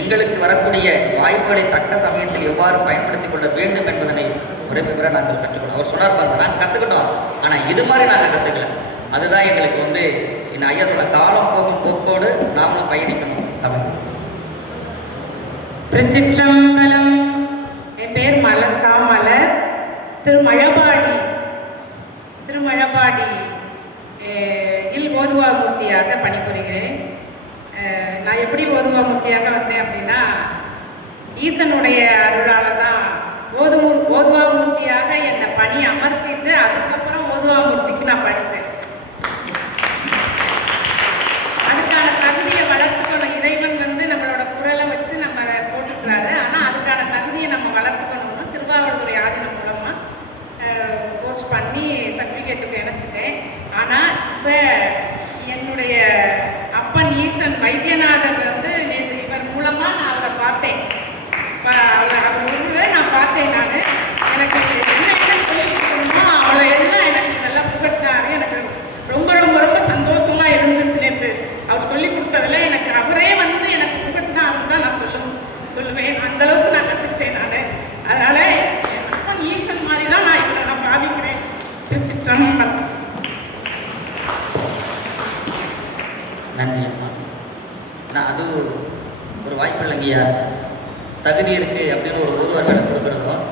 எங்களுக்கு வரக்கூடிய வாய்ப்புகளை தக்க சமயத்தில் எவ்வாறு பயன்படுத்திக் கொள்ள வேண்டும் என்பதனை முறைமுறை நாங்கள் கற்றுக்கணும். அவர் சொன்னார் பாருங்க, நாங்கள் கற்றுக்கிட்டோம், ஆனால் இது மாதிரி நாங்கள் கற்றுக்கல. அதுதான் எங்களுக்கு இந்த ஐயா சொல்ல காலம் போகும் போக்கோடு நாமளும் பயணிக்கணும். தமிழ் திருச்சிற்றம்பலம். என் பேர் மலர் காமலர். திருமழபாடி இல் ஓதுவாமூர்த்தியாக பணிபுரிகிறேன். நான் எப்படி ஓதுவாமூர்த்தியாக வந்தேன் அப்படின்னா, ஈசனுடைய அருளால் தான் ஓதுவாமூர்த்தியாக என்னை பணி அமர்த்திட்டு அதுக்கப்புறம் ஓதுவாமூர்த்திக்கு நான் படித்தேன். அதுக்கான தகுதியை வளர்த்துக்கணும். இறைவன் நம்மளோட குரலை வச்சு நம்ம போட்டுக்கிறாரு. ஆனால் அதுக்கான தகுதியை நம்ம வளர்த்துக்கணும்னு திருவாவடுதுறை ஆதீனம் மூலமாக கோர்ஸ் பண்ணி சர்டிஃபிகேட்டுக்கு இணைச்சிட்டேன். ஆனால் இப்போ என்னுடைய அப்பன் ஈசன் வைத்தியநாதர் நேற்று இவர் மூலமாக நான் அவரை பார்த்தேன். அவர் நான் பார்த்தேன். நான் எனக்கு என்ன சொல்லிக்கணுமோ அவரை எல்லாம் எனக்கு நல்லா புகட்டாரு. எனக்கு ரொம்ப ரொம்ப ரொம்ப சந்தோஷமாக இருந்துச்சு. நேற்று அவர் சொல்லி கொடுத்ததில் எனக்கு அவரே எனக்கு புகட்டினாருன்னு தான் நான் சொல்லுவேன். அந்தளவுக்கு நான் கற்றுக்கிட்டேன் நான். அதனால் அப்பன் ஈசன் மாதிரி தான் நான் இவரை நான் பாவிக்கிறேன். திருச்சிற்றம்பலம். நன்றி அம்மா. ஆனால் அது ஒரு வாய்ப்பு இல்லைங்கய்யா. தகுதி இருக்குது அப்படின்னு ஒரு ஓதுவார் வேலை கொடுக்குறதும்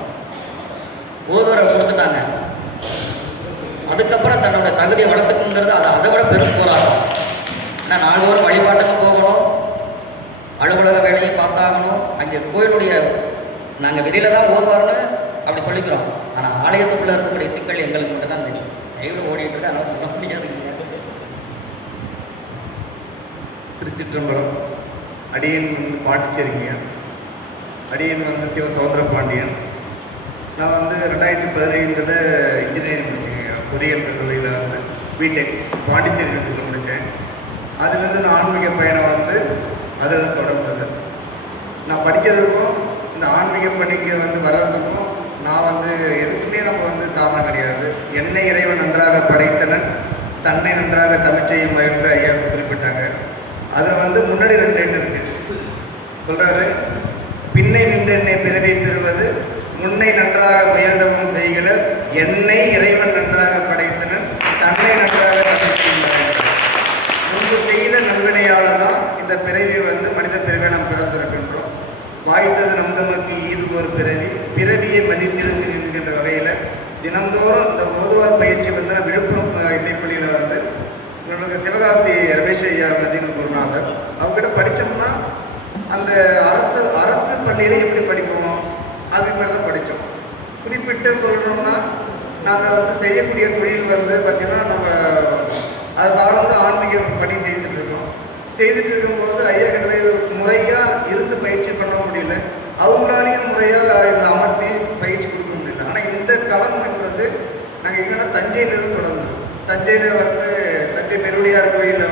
ஓதுவாரை கொடுத்துட்டாங்க. அதுக்கப்புறம் தன்னோட தகுதியை வளர்த்துக்குங்கிறது அதை விட பெரும் போராட்டம். ஏன்னா 4 வாரம் வழிபாட்டுக்கு போகணும், அலுவலக வேலையும் பார்த்தாகணும். அங்கே கோயிலுடைய நாங்கள் வெளியில் தான் ஓதுவார்னு அப்படி சொல்லிக்கிறோம். ஆனால் ஆலயத்துக்குள்ளே இருக்கக்கூடிய சிக்கல் எங்களுக்கு மட்டும் தான் தெரியும். கையில் ஓடிட்டு இருக்கு, அதனால் சொல்ல முடியாது. திருச்சிற்றம்பலம். அடியன் பாண்டிச்சேரிங்க. அடியன் சிவ சௌந்தரபாண்டியன். நான் 2015 இன்ஜினியரிங் முடிச்சேங்க. பொறியியல் கல்லூரியில் பிடெக் பாண்டிச்சேரி யூனிவர்சிட்டியில் முடித்தேன். அதுலேருந்து நான் ஆன்மீக பயணம் அதை தொடர்ந்தது. நான் படித்ததுக்கும் இந்த ஆன்மீக பணிக்கு வர்றதுக்கும் நான் எதுக்குமே நம்ம காரணம் கிடையாது. என்னை இறைவன் நன்றாக படைத்தனன், தன்னை நன்றாக தமிழ்ச்செய்யும் என்று ஐயா குறிப்பிட்டாங்க. அதில் முன்னாடி 2 லைன் இருக்கு. சொல்றாரு, பின்னை நின்று என்னை பிறவி பெறுவது, முன்னை நன்றாக முயல்தவம் செய்கிறர், என்னை இறைவன் நன்றாக படைத்தனன், தன்னை நன்றாக தமிழ்ச்செய்யும். முன்பு செய்த நல்வினையால் தான் இந்த பிறவி மனித பிறவை நாம் பிறந்திருக்கின்றோம். வாய்த்தது நம் நமக்கு ஈது ஒரு பிறவியை மதித்திருந்து என்கின்ற வகையில் தினந்தோறும் இந்த ஓதுவார் பயிற்சி விழுப்புரம் இசைப்பள்ளியில் நம்மளுக்கு சிவகாசி ரமேஷ் ஐயா நதிகள் குருநாதர் அவங்ககிட்ட படித்தோம்னா அந்த அரசு பள்ளியில் எப்படி படிப்போம் அதுக்கு மேலே தான் படித்தோம். குறிப்பிட்டு சொல்லணும்னா நாங்கள் செய்யக்கூடிய தொழில் பார்த்திங்கன்னா நம்ம அதை சார்ந்து ஆன்மீக பணி செய்துட்டு இருக்கும்போது ஐயா கிட்ட முறையாக இருந்து பயிற்சி பண்ண முடியல. அவங்களாலையும் முறையாக அமர்த்தி பயிற்சி கொடுக்க முடியல. ஆனால் இந்த களம்ன்றது நாங்கள் எங்கன்னா தஞ்சையிலிருந்து தொடர்ந்தது. தஞ்சையில் தஞ்சை பெருவுடையார் கோயிலில்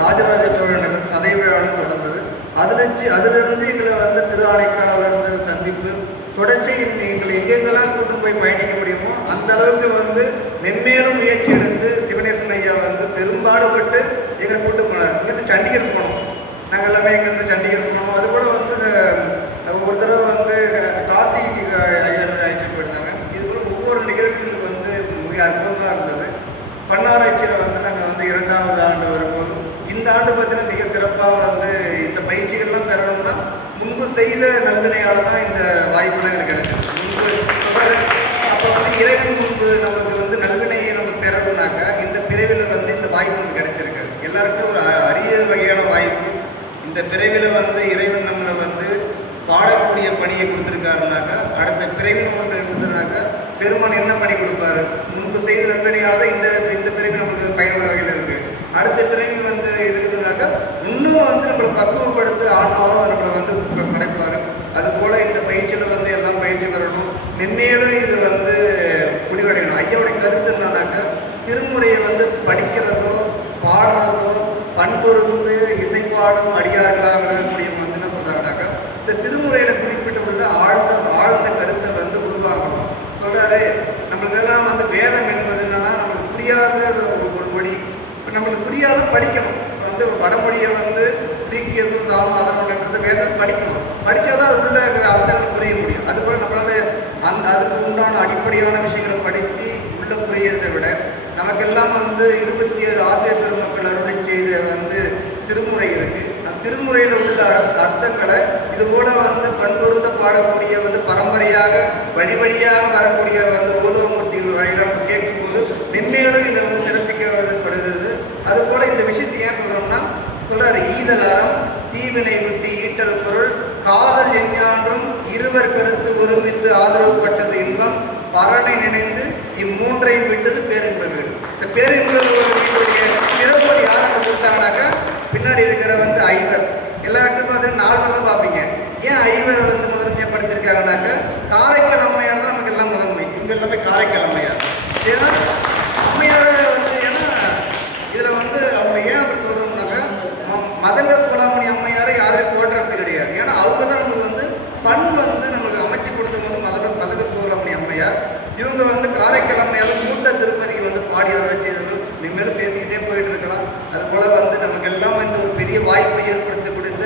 ராஜராஜ சோழன் சதை விழான்னு தொடர்ந்தது. அதிலிருந்து எங்களை திருஆனைக்காவிலிருந்து சந்திப்பு தொடர்ச்சி எங்களை எங்கெங்கெல்லாம் கூட்டு போய் பயணிக்க முடியுமோ அந்த அளவுக்கு மென்மேலும் முயற்சி எடுத்து சிவனேசன் ஐயா பெரும்பாடுபட்டு எங்களை கூட்டு போனார். இந்த ஆண்டு பார்த்தீங்கன்னா மிக சிறப்பாக வந்து இந்த பயிற்சிகள்லாம் பெறணும்னா முன்பு செய்த நல்வினையால் தான் இந்த வாய்ப்புலாம் எனக்கு கிடைச்சது. முன்பு அப்போ வந்து இறைவன் முன்பு நமக்கு வந்து நல்வினையை நம்ம பெறணும்னாக்க இந்த பிறவியில் வந்து இந்த வாய்ப்பு நமக்கு கிடைச்சிருக்காது. எல்லாருக்கும் ஒரு அரிய வகையான வாய்ப்பு. இந்த பிறவியில் வந்து இறைவன் நம்மளை வந்து பாடக்கூடிய பணியை கொடுத்துருக்காருனாக்கா அடுத்த பிறவியில் ஒன்று இருந்ததுனாக்கா பெருமான் என்ன பணி கொடுப்பாரு? முன்பு செய்த நல்வினையால் தான் இந்த பிறவி நம்மளுக்கு பயன்பட வகையில் இருக்குது. அடுத்த பிறவி வந்து இருக்குதுனாக்கா இன்னும் வந்து நம்மளை பக்குவப்படுத்தி ஆன்மாவும் நம்மளை வந்து கிடைப்பாரு. அதுபோல் இந்த பயிற்சியில் வந்து எல்லாம் பயிற்சி பெறணும். மென்மேலும் இது வந்து முடிவடையணும். ஐயாவுடைய கருத்து என்னன்னாக்கா திருமுறையை வந்து படிக்கிறதோ பாடுறதோ பண்பொருந்து இசைப்பாடும் அடியார்களாக விளங்கக்கூடிய வந்து என்ன சொல்கிறாங்கனாக்கா இந்த திருமுறையில் குறிப்பிட்டு உள்ள ஆழ்ந்த கருத்தை வந்து உருவாக்கணும் சொல்கிறாரு. நம்மளுக்கெல்லாம் வந்து வேதம் என்பது என்னன்னா நம்மளுக்கு புரியாத ஒரு மொழி. இப்போ நம்மளுக்கு புரியாத படிக்கணும். வந்து வடமொழியை வந்து நீக்கியதும் தாமதம்ன்றது வேதம் படிக்கணும். படித்தாதான் அது உள்ள இருக்கிற அர்த்தங்கள் புரிய முடியும். அதுபோல் நம்மளால அதுக்கு உண்டான அடிப்படையான விஷயங்களை படித்து உள்ள புரியறதை விட நமக்கெல்லாம் வந்து 27 ஆசிரியர் பெருமக்கள் அருளை செய்த வந்து திருமுறை இருக்குது. அந்த திருமுறையில் உள்ள அர்த்தங்களை இதுபோல் வந்து பண்பொருந்த பாடக்கூடிய வந்து பரம்பரையாக வழி வழியாக வரக்கூடிய வந்து ஓதுவமூர்த்திகள் வழியில் நம்ம கேட்கும்போது மென்மேலும் இதை வந்து சிறப்பிக்கப்படுகிறது. அதுபோல் இந்த விஷயத்தை ஏன் சொல்கிறோம்னா சொல்கிறார் ஈதல் அறம் தீவினை விட்டு ஈட்டல் பொருள் காதல் எஞ்ஞான்றும் இருவர் கருத்து ஒருமித்து ஆதரவுப்பட்டது இன்பம் பரனை நினைந்து இம்மூன்றையும் விட்டது பேரின்ப வீடு. இந்த பேரின்ப வீடுடைய சிறப்பு யாரை கொடுத்தாங்கனாக்கா பின்னாடி இருக்கிற வந்து ஐவர் எல்லா இடத்துலையும் பார்த்தீங்கன்னா 4 தான் பார்ப்பீங்க. ஏன் ஐவர் வந்து முதன்மைப்படுத்திருக்காங்கனாக்கா காரைக்கால் அம்மையார் தான் நமக்கு எல்லாம் முதன்மை. இவங்க எல்லாமே காரைக்கால் அம்மையார். ஏன்னா அம்மையார் வந்து ஏன்னா இதில் வந்து அவங்க ஏன் அப்படி சொல்கிறோம்னாக்கா மதங்க சோழாமணி அம்மையாரை யாரும் போட்டுறது கிடையாது. ஏன்னா அவங்க தான் நமக்கு வந்து பண் வந்து நமக்கு அமைச்சு கொடுத்தது வந்து மதங்க சோழாமணி அம்மையார். இவங்க வந்து காரைக்கால் அம்மையார் மூத்த திருப்பதிக்கு வந்து பாடி அருளை செய்தவர்கள். இனிமேலும் பேசிக்கிட்டே போயிட்டு இருக்கலாம். அதுபோல் வந்து நமக்கு எல்லாம் இந்த ஒரு பெரிய வாய்ப்பை ஏற்படுத்தி கொடுத்த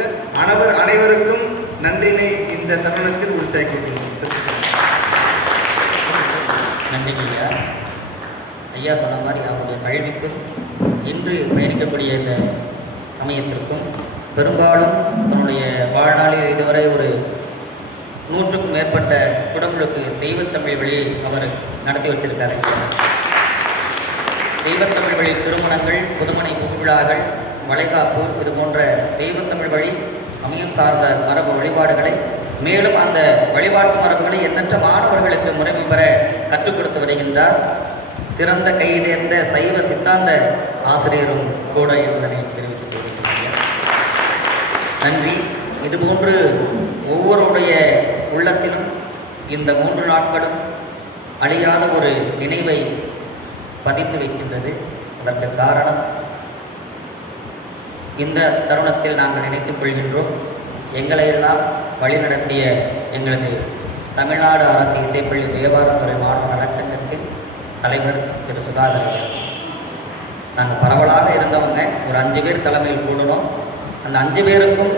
அனைவருக்கும் நன்றினை இந்த தருணத்தில் உறுத்தாக்கிக்கிறோம். நன்றி ஐயா. ஐயா சொன்ன மாதிரி அவருடைய கல்விக்கும் இன்று பயணிக்கக்கூடிய இந்த சமயத்திற்கும் பெரும்பாலும் தன்னுடைய வாழ்நாளில் இதுவரை ஒரு 100க்கும் மேற்பட்ட குடும்பங்களுக்கு தெய்வத்தமிழ் வழி அவர் நடத்தி வச்சிருக்காரு. தெய்வத்தமிழ் வழி திருமணங்கள், புதுமனை புவிழாக்கள், வளைகாப்பு இது போன்ற தெய்வத்தமிழ் வழி சமயம் சார்ந்த மரபு வழிபாடுகளை மேலும் அந்த வழிபாட்டு மரபுகளை எண்ணற்ற மாணவர்களுக்கு முறைமை பெற கற்றுக் கொடுத்து வருகின்றார். சிறந்த கைதேர்ந்த சைவ சித்தாந்த ஆசிரியரும் கூட என்பதனை தெரிவித்துக் கொள்கிறேன். நன்றி. இதுபோன்று ஒவ்வொருடைய உள்ளத்திலும் இந்த 3 நாட்களும் அழியாத ஒரு நினைவை பதித்து வைக்கின்றது. அதற்கு காரணம் இந்த தருணத்தில் நாங்கள் நினைத்துக் கொள்கின்றோம். எங்களை எல்லாம் வழிநடத்திய எங்களது தமிழ்நாடு அரசு இசைப்பள்ளி தேவாரத்துறை மாணவ நலச்சங்கத்தின் தலைவர் திரு சுதாகர். நாங்கள் பரவலாக இருந்தவங்க ஒரு 5 பேர் தலைமையில் கூடணும். அந்த 5 பேருக்கும்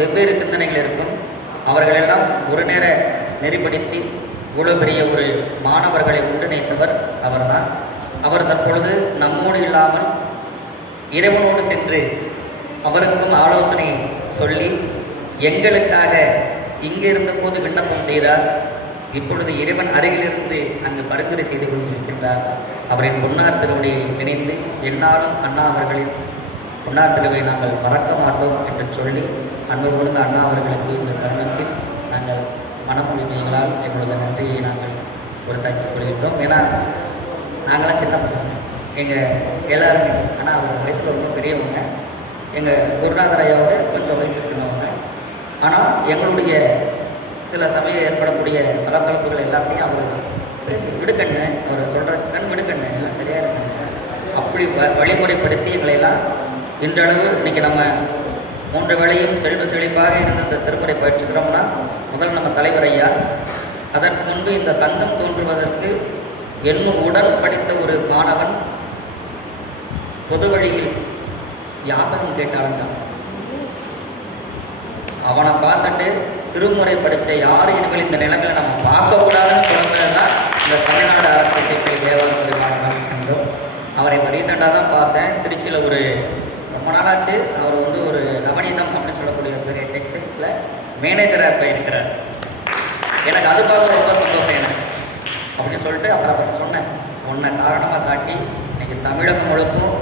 வெவ்வேறு சிந்தனைகள் இருக்கும். அவர்களெல்லாம் ஒரு நேர நெறிப்படுத்தி இவ்வளோ பெரிய ஒரு மாணவர்களை ஒன்றிணைத்தவர் அவர்தான். அவர் தற்பொழுது நம்மோடு இல்லாமல் இறைவனோடு சென்று அவருக்கும் ஆலோசனை சொல்லி எங்களுக்காக இங்கே இருந்தபோது விண்ணப்பம் செய்தார். இப்பொழுது இறைவன் அருகிலிருந்து அங்கு பரிந்துரை செய்து கொண்டிருக்கின்றார். அவரின் பொன்னார் திருவடியை நினைந்து என்னாலும் அண்ணா அவர்களின் பொன்னார் திருவை நாங்கள் மறக்க மாட்டோம் என்று சொல்லி அன்பு கூர்ந்த அண்ணா அவர்களுக்கு இந்த தருணத்தில் நாங்கள் மனமொழிமைகளால் எங்களோட நன்றியை நாங்கள் உறுத்தாக்கிக் கொள்கின்றோம். ஏன்னா நாங்களாம் சின்ன பசங்க, எங்கள் எல்லாருமே ஆனால் அவர் வயசில் ரொம்ப பெரியவங்க. எங்கள் குருநாதர் ஐயாவோட கொஞ்சம் வயசு சின்னவங்க. ஆனால் எங்களுடைய சில சமயம் ஏற்படக்கூடிய சலசலப்புகள் எல்லாத்தையும் அவர் பேசி விடுக்கண்ணு, அவர் சொல்கிற கண் விடுக்கண்ணு எல்லாம் சரியாக இருக்குங்க அப்படி வழிமுறைப்படுத்தி எங்களையெல்லாம் இன்றளவு இன்றைக்கி நம்ம 3 வேளையும் செல்வ செழிப்பாக இருந்த இந்த திருமுறை பயிற்சிக்கிறோம்னா முதல் நம்ம தலைவர் ஐயா. அதற்கு முன்பு இந்த சங்கம் தோன்றுவதற்கு என்னும் உடன் படித்த ஒரு மாணவன் பொது வழியில் யாசகம் கேட்டு அலைஞ்சான். அவனை பார்த்துட்டு திருமுறை படித்த யார் இனிமேல் இந்த நிலைமையில் நம்ம பார்க்கக்கூடாதுன்னு தொடர்ந்தது தான் இந்த தமிழ்நாடு அரசு இசைப்பள்ளி தேவாரத்துறை மாணவர்கள் சங்கம். அவரை இப்போ ரீசெண்டாக தான் பார்த்தேன். திருச்சியில் ஒரு ரொம்ப நாளாச்சு அவர் வந்து ஒரு நவநீதம் அப்படின்னு சொல்லக்கூடிய பெரிய டெக்ஸ்டைல்ஸில் மேனேஜராக இப்போ இருக்கிறார். எனக்கு அது பார்க்க ரொம்ப சந்தோஷம் எனக்கு அப்படின்னு சொல்லிட்டு அப்புறம் அவர்கிட்ட சொன்னேன், உன்னை காரணமாக காட்டி இன்றைக்கி தமிழகம் முழுக்கும்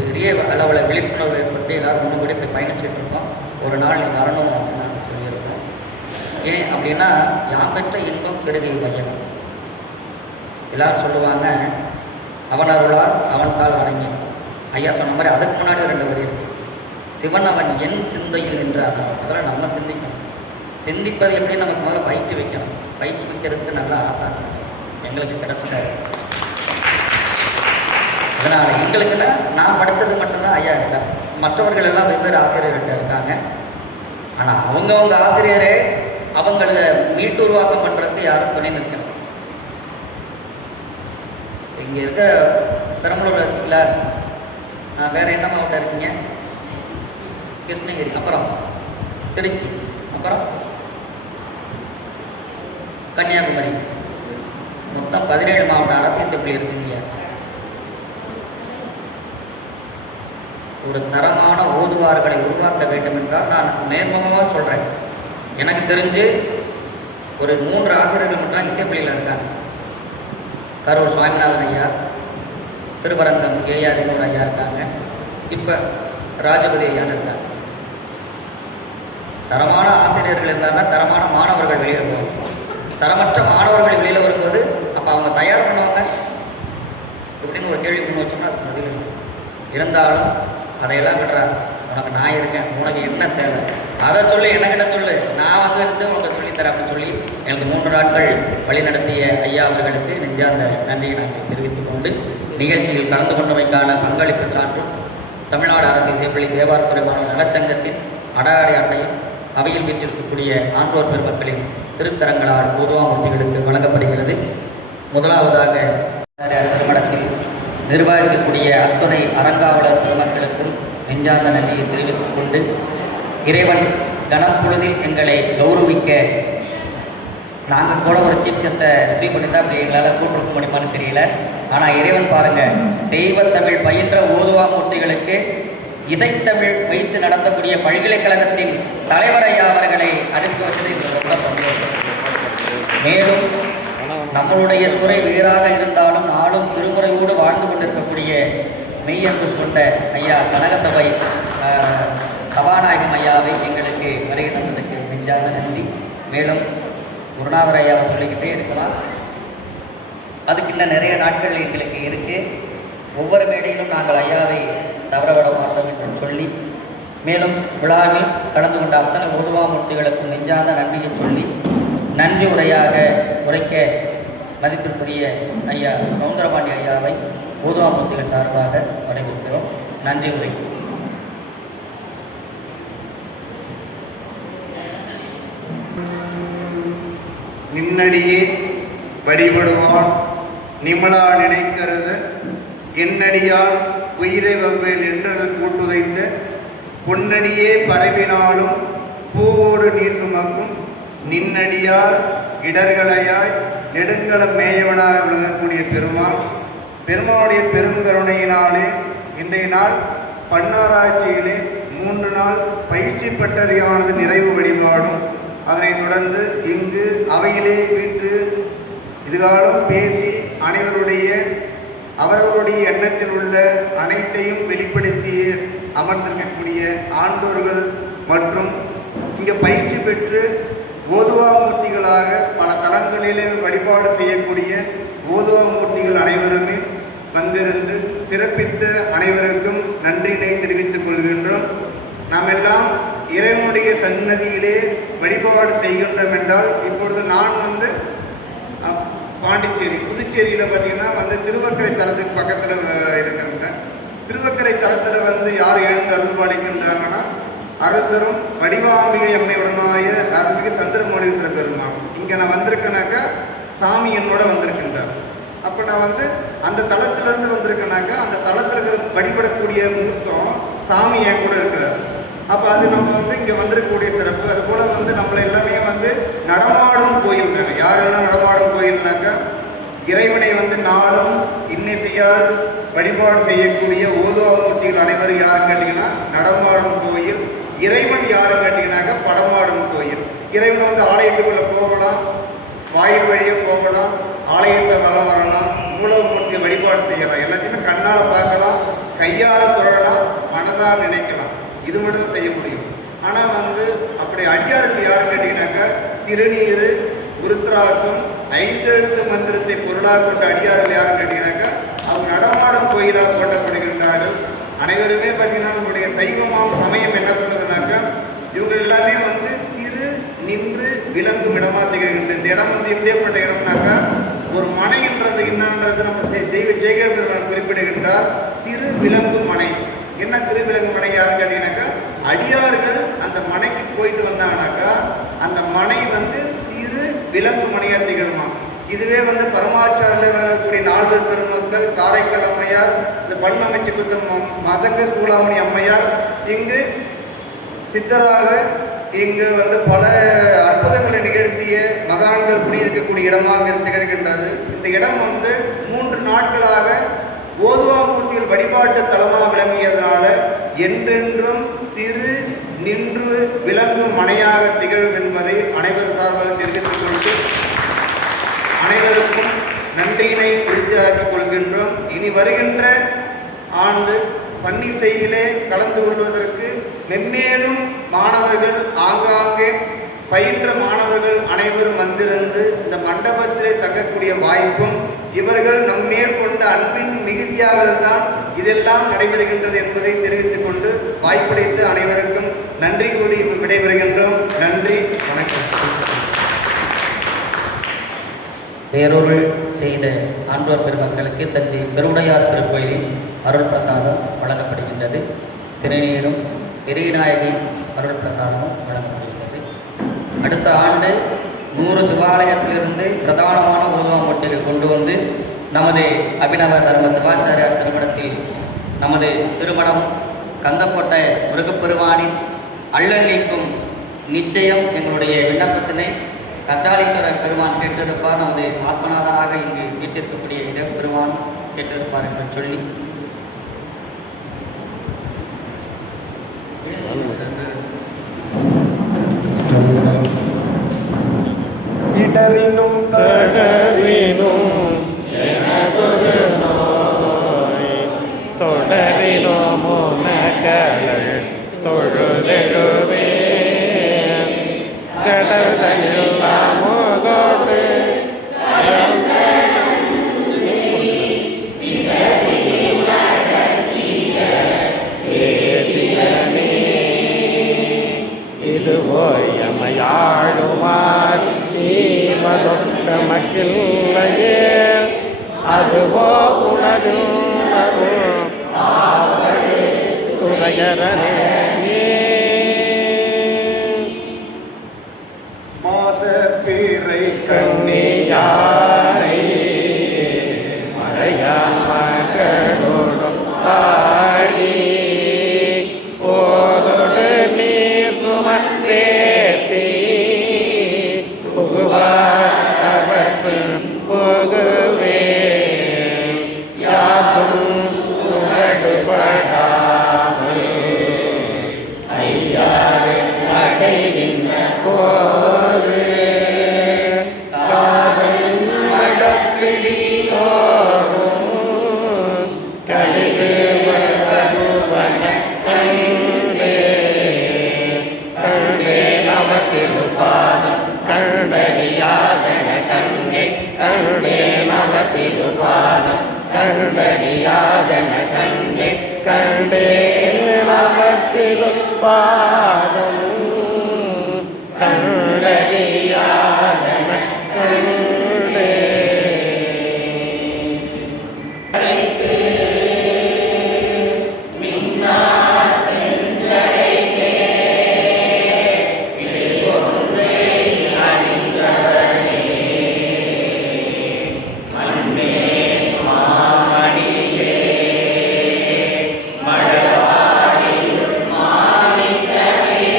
பெரிய அளவில் விழிப்புணர்வு ஏற்படுத்தி எல்லோரும் முன்னுக்கூடி இப்படி பயணிச்சுட்டு இருக்கோம். ஒரு நாள் நீ வரணும் அப்படின்னு நாங்கள் சொல்லியிருக்கோம். ஏன் அப்படின்னா யாம் பெற்ற இன்பம் பெருகை மையம். எல்லோரும் சொல்லுவாங்க அவன் அருளால் அவன் தாள் வணங்கி. ஐயா சொன்ன மாதிரி அதுக்கு முன்னாடி 2 வரி இருக்கு. சிவன் அவன் என் சிந்தையில் நின்றான். அதெல்லாம் நம்ம சிந்திக்கணும். சிந்திப்பது எப்படி நமக்கு முதல்ல பயிற்சி வைக்கணும். பயிற்சி வைக்கிறதுக்கு நல்ல ஆசான் எங்களுக்கு கிடச்சிட்டாரு. அதனால் எங்களுக்குன்னா நான் படித்தது மட்டும்தான் ஐயா இருக்காங்க. மற்றவர்கள் எல்லாம் வெவ்வேறு ஆசிரியர்கிட்ட இருக்காங்க. ஆனால் அவங்கவுங்க ஆசிரியரே அவங்கள மீட்டுருவாக்கம் பண்ணுறதுக்கு யாரும் துணை நிற்கணும். இங்கே இருக்க பெரம்பலூர் இருக்கீங்களா, வேறு என்ன மாவட்டம் இருக்கீங்க? கிருஷ்ணகிரி, அப்புறம் திருச்சி, அப்புறம் கன்னியாகுமரி, மொத்தம் 17 மாவட்ட அரசியல் செப்பில் இருக்குங்க. ஒரு தரமான ஓதுவார்களை உருவாக்க வேண்டும் என்றால் நான் நேர்முகமாக சொல்கிறேன். எனக்கு தெரிஞ்சு ஒரு 3 ஆசிரியர்கள் மட்டும் இசைப்பள்ளியில் இருக்காங்க. கரூர் சுவாமிநாதன் ஐயா, திருவரங்கம் ஏஆதினூர் ஐயா இருக்காங்க, இப்போ ராஜபதி ஐயான்னு இருக்காங்க. தரமான ஆசிரியர்கள் இருந்தால் தான் தரமான மாணவர்கள் வெளியில் போவாங்க. தரமற்ற மாணவர்கள் வெளியில் வரும்போது அப்போ அவங்க தயார் பண்ணுவாங்க இப்படின்னு ஒரு கேள்வி முன் வச்சோம்னா அதுக்கு பதில் இல்லை. இருந்தாலும் அதையெல்லாம் விடுறாங்க. உனக்கு நான் இருக்கேன், உனக்கு என்ன தேவை அதை சொல்லி எனக்கிட்ட சொல்லு, நான் வந்து இருந்து உனக்கு சொல்லித்தரேன் அப்படின்னு சொல்லி எனக்கு 3 நாட்கள் வழி நடத்திய ஐயா அவர்களுக்கு நெஞ்சார்ந்த நன்றியை நாங்கள் தெரிவித்துக் கொண்டு நிகழ்ச்சியில் கலந்து கொண்டமைக்கான பங்களிப்பு சான்றும் தமிழ்நாடு அரசு இசைப்பள்ளி தேவாரத்துறை மாணவர் நலச்சங்கத்தின் அடாடி அட்டையும் அவையில் வீற்றிருக்கக்கூடிய ஆன்றோர் பெருமக்களின் திருக்கரங்களால் பொதுவாமூர்த்திகளுக்கு வழங்கப்படுகிறது. முதலாவதாக திருமணத்தில் நிர்வாகிக்கக்கூடிய அத்துணை அறங்காவலர் பெருமக்களுக்கும் நெஞ்சார்ந்த நன்றியை தெரிவித்துக் கொண்டு இறைவன் கனப்பொழுதில் எங்களை கௌரவிக்க நாங்கள் கூட ஒரு சீஃப் கெஸ்ட்டை ரிசீவ் பண்ணி தான் அப்படி எங்களால் கூட்டிருக்க முடியுமான்னு தெரியல. ஆனால் இறைவன் பாருங்கள், தெய்வத்தமிழ் பயின்ற ஓதுவாமூர்த்திகளுக்கு இசைத்தமிழ் வைத்து நடத்தக்கூடிய பல்கலைக்கழகத்தின் தலைவர் ஐயா அவர்களை அனுப்பி வச்சது ரொம்ப சந்தோஷம். மேலும் நம்மளுடைய துறை வேறாக இருந்தாலும் நாளும் திருமுறையோடு வாழ்ந்து கொண்டிருக்கக்கூடிய மெய்யன்பு கொண்ட ஐயா கனகசபை சபாநாயகம் ஐயாவை எங்களுக்கு வருகை தந்ததுக்கு நெஞ்சார்ந்த நன்றி. மேலும் குருநாதர் ஐயாவை சொல்லிக்கிட்டே இருக்கலாம். அதுக்கு இன்னும் நிறைய நாட்கள் எங்களுக்கு இருக்குது. ஒவ்வொரு மேடையிலும் நாங்கள் ஐயாவை தவறவிட மாட்டோம் என்று சொல்லி மேலும் விழாவில் கலந்து கொண்ட அத்தனை ஓதுவாமூர்த்திகளுக்கும் நெஞ்சார்ந்த நன்றியை சொல்லி நன்றி உரையாக உரைக்க மதிப்பிற்குரிய ஐயா சவுந்தரபாண்டி ஐயாவை ஓதுவாமூர்த்திகள் சார்பாக வரவேற்கிறோம். நன்றி உரை. நின்னடியே வழிபடுவான் நிமலா நினைக்கிறது என்னடியால் உயிரை வவ்வேல் என்றல் கூட்டுதைத்த பொன்னடியே பரவினாலும் பூவோடு நீர் சுமக்கும் நின்னடியார் இடர்களையாய் நெடுங்கலம் மேயவனாக விளங்கக்கூடிய பெருமானுடைய பெருங்கருணையினாலே இன்றைய நாள் பன்னாராய்ச்சியிலே 3 நாள் பயிற்சி பட்டறையானது நிறைவு வழிபாடும் அதனைத் தொடர்ந்து இங்கு அவையிலே வீட்டு இதுகாலம் பேசி அவர்களுடைய எண்ணத்தில் உள்ள அனைத்தையும் வெளிப்படுத்தி அமர்ந்திருக்கக்கூடிய ஆண்டோர்கள் மற்றும் இங்கே பயிற்சி பெற்று ஓதுவாமூர்த்திகளாக பல தலங்களிலே வழிபாடு செய்யக்கூடிய ஓதுவாமூர்த்திகள் அனைவருமே வந்திருந்து சிறப்பித்த அனைவருக்கும் நன்றியினை தெரிவித்துக் கொள்கின்றோம். நாம் எல்லாம் இறைவனுடைய சன்னதியிலே வழிபாடு செய்கின்றோம் என்றால் இப்பொழுது நான் பாண்டிச்சேரி புதுச்சேரியில் பார்த்தீங்கன்னா திருவக்கரை தலத்துக்கு பக்கத்தில் இருக்கின்றேன். திருவக்கரை தலத்தில் யார் எழுந்து அருள்பாலிக்கின்றாங்கன்னா அருள்தரும் வடிவாம்பிகை அம்மையுடனாய அருள்மிகு சந்திரமௌலீஸ்வர பெருமான். இங்கே நான் வந்திருக்கேனாக்கா சாமி என்னோட வந்திருக்கின்றார். அப்போ நான் அந்த தலத்திலிருந்து வந்திருக்கேனாக்கா அந்த தலத்தில் வழிபடக்கூடிய முகூர்த்தம் சாமி என் கூட இருக்கிறார். அப்போ அது நம்ம இங்கே வந்திருக்கக்கூடிய சிறப்பு. அதுபோல் நம்மளை எல்லாமே நடமாடும் கோயில். யாரெல்லாம் நடமாடும் கோயில்னாக்கா இறைவனை வந்து நாளும் இன்னிசையால் வழிபாடு செய்யக்கூடிய ஓதுவாமூர்த்திகள் அனைவரும் யாருன்னு கேட்டிங்கன்னா நடமாடும் கோயில். இறைவன் யாருன்னு கேட்டிங்கனாக்கா படமாடும் கோயில். இறைவன் வந்து ஆலயத்துக்குள்ளே போகலாம், வாயில் வழியே போகலாம், ஆலயத்தை வலம் வரலாம், மூலமூர்த்தியை வழிபாடு செய்யலாம், எல்லாத்தையுமே கண்ணால் பார்க்கலாம், கையால் தொழலாம், மனதால் நினைக்கலாம். இது மட்டும் தான் செய்ய முடியும். ஆனால் வந்து அப்படி அடியார்கள் யாருன்னு கேட்டிங்கனாக்கா திருநீர், உருத்ராக்கம், 5 எழுத்து மந்திரத்தை பொருளாக கொண்ட அடியார்கள் யாருன்னு கேட்டிங்கனாக்கா அவங்க நடமாடும் கோயிலாக போற்றப்படுகின்றார்கள். அனைவருமே பார்த்தீங்கன்னா நம்மளுடைய சைவமாம் சமயம் என்ன சொல்றதுனாக்கா இவங்க எல்லாமே வந்து திரு நின்று விளங்கும் இடமா திகழ்கின்ற. இந்த இடம் வந்து எப்படியேப்பட்ட இடம்னாக்கா ஒரு மனைன்றது என்னன்றது நம்ம தெய்வ சேகர் பெருமாள் குறிப்பிடுகின்றார். திரு விளங்கும் மனை. என்ன திருவிலங்கு மனை யாருன்னு கேட்டீங்கன்னாக்கா அடியார்கள் அந்த மனைக்கு போயிட்டு வந்தாங்கனாக்கா அந்த மனை வந்து திரு விலங்கு மனையா திகழுமா. இதுவே வந்து பரமாச்சாரில் விளங்கக்கூடிய 4 பெருமக்கள் காரைக்கால் அம்மையார், இந்த பண்ணமைச்சு குத்தம் மதங்க சூளாமணி அம்மையார் இங்கு சித்தராக இங்கு வந்து பல அற்புதங்களை நிகழ்த்திய மகான்கள் குடியிருக்கக்கூடிய இடமாக திகழ்கின்றது. இந்த இடம் வந்து 3 நாட்களாக ஓதுவாமூர்த்திகள் வழிபாட்டு தலமாக விளங்கியதனால என்றென்றும் திரு நின்று விளங்கும் மனையாக திகழும் என்பதை அனைவர் சார்பாக தெரிவித்துக் கொண்டு அனைவருக்கும் நன்றியினை உறுதியாக்கிக் கொள்கின்றோம். இனி வருகின்ற ஆண்டு பன்னிசையிலே கலந்து கொள்வதற்கு மென்மேலும் மாணவர்கள் ஆங்காங்கே பயின்ற மாணவர்கள் அனைவரும் வந்திருந்து இந்த மண்டபத்திலே தங்கக்கூடிய வாய்ப்பும் இவர்கள் நம்மேல் கொண்ட அன்பின் மிகுதியாக தான் இதெல்லாம் நடைபெறுகின்றது என்பதை தெரிவித்துக் கொண்டு வாய்ப்படைத்து அனைவருக்கும் நன்றி கூடி விடைபெறுகின்றோம். நன்றி, வணக்கம். பேரொருள் செய்த ஆண்டோர் பெருமக்களுக்கு தஞ்சை பெருவுடையார் திருக்கோயிலில் அருள் பிரசாதம் வழங்கப்படுகின்றது. திருநீரும் பெரியநாயகி அருள் பிரசாதமும் வழங்கப்படுகின்றது. அடுத்த ஆண்டு 100 சிவாலயத்திலிருந்து பிரதானமான ஓதுவாமூர்த்திகள் கொண்டு வந்து நமது அபிநவ தர்ம சிவாச்சாரியார் திருமணத்தில் நமது திருமணம் கந்தக்கோட்டை முருகப்பெருமானின் அள்ளநீக்கும் நிச்சயம் எங்களுடைய விண்ணப்பத்தினை கச்சாலீஸ்வரர் பெருமான் கேட்டிருப்பார். நமது ஆத்மநாதனாக இங்கு வீட்டிருக்கக்கூடிய இடம் பெருமான் கேட்டிருப்பார் என்று சொல்லி இடரினும் தடவினும் எனதொரு நோய் தொடரிலும் உனக்கள் தொழுதெழுவே கடலையில் அமுதோடு இது ஓயமையாடுமார் மக்கில்லையே அதுவோ உனது துறையரனே மாத பீரை கண்ணியானை மழையான் மகளோடும் தாடி போதொடு நீர் சுமந்தேத்தி புகுவார் அவர்க்கு புகுவே யாதும் சுகடுபடாமல் ஐயாறு அடைகின்ற போது காதல் மடப்பிடியோடும் கழிவு வருவன கண்டே கண்டே நமக்கிருப்பாதம் கண்டறியாதன கண்டே கண்டே நமக்கிருப்பாதம் கண்டறியாதன கண்டே கண்டே நமக்கிருப்பாதம் கண்டறியாதன கண்டே மாணிக்கவே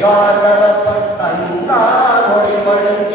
சார்கரப்ப தன்னார் மொழி மழுங்க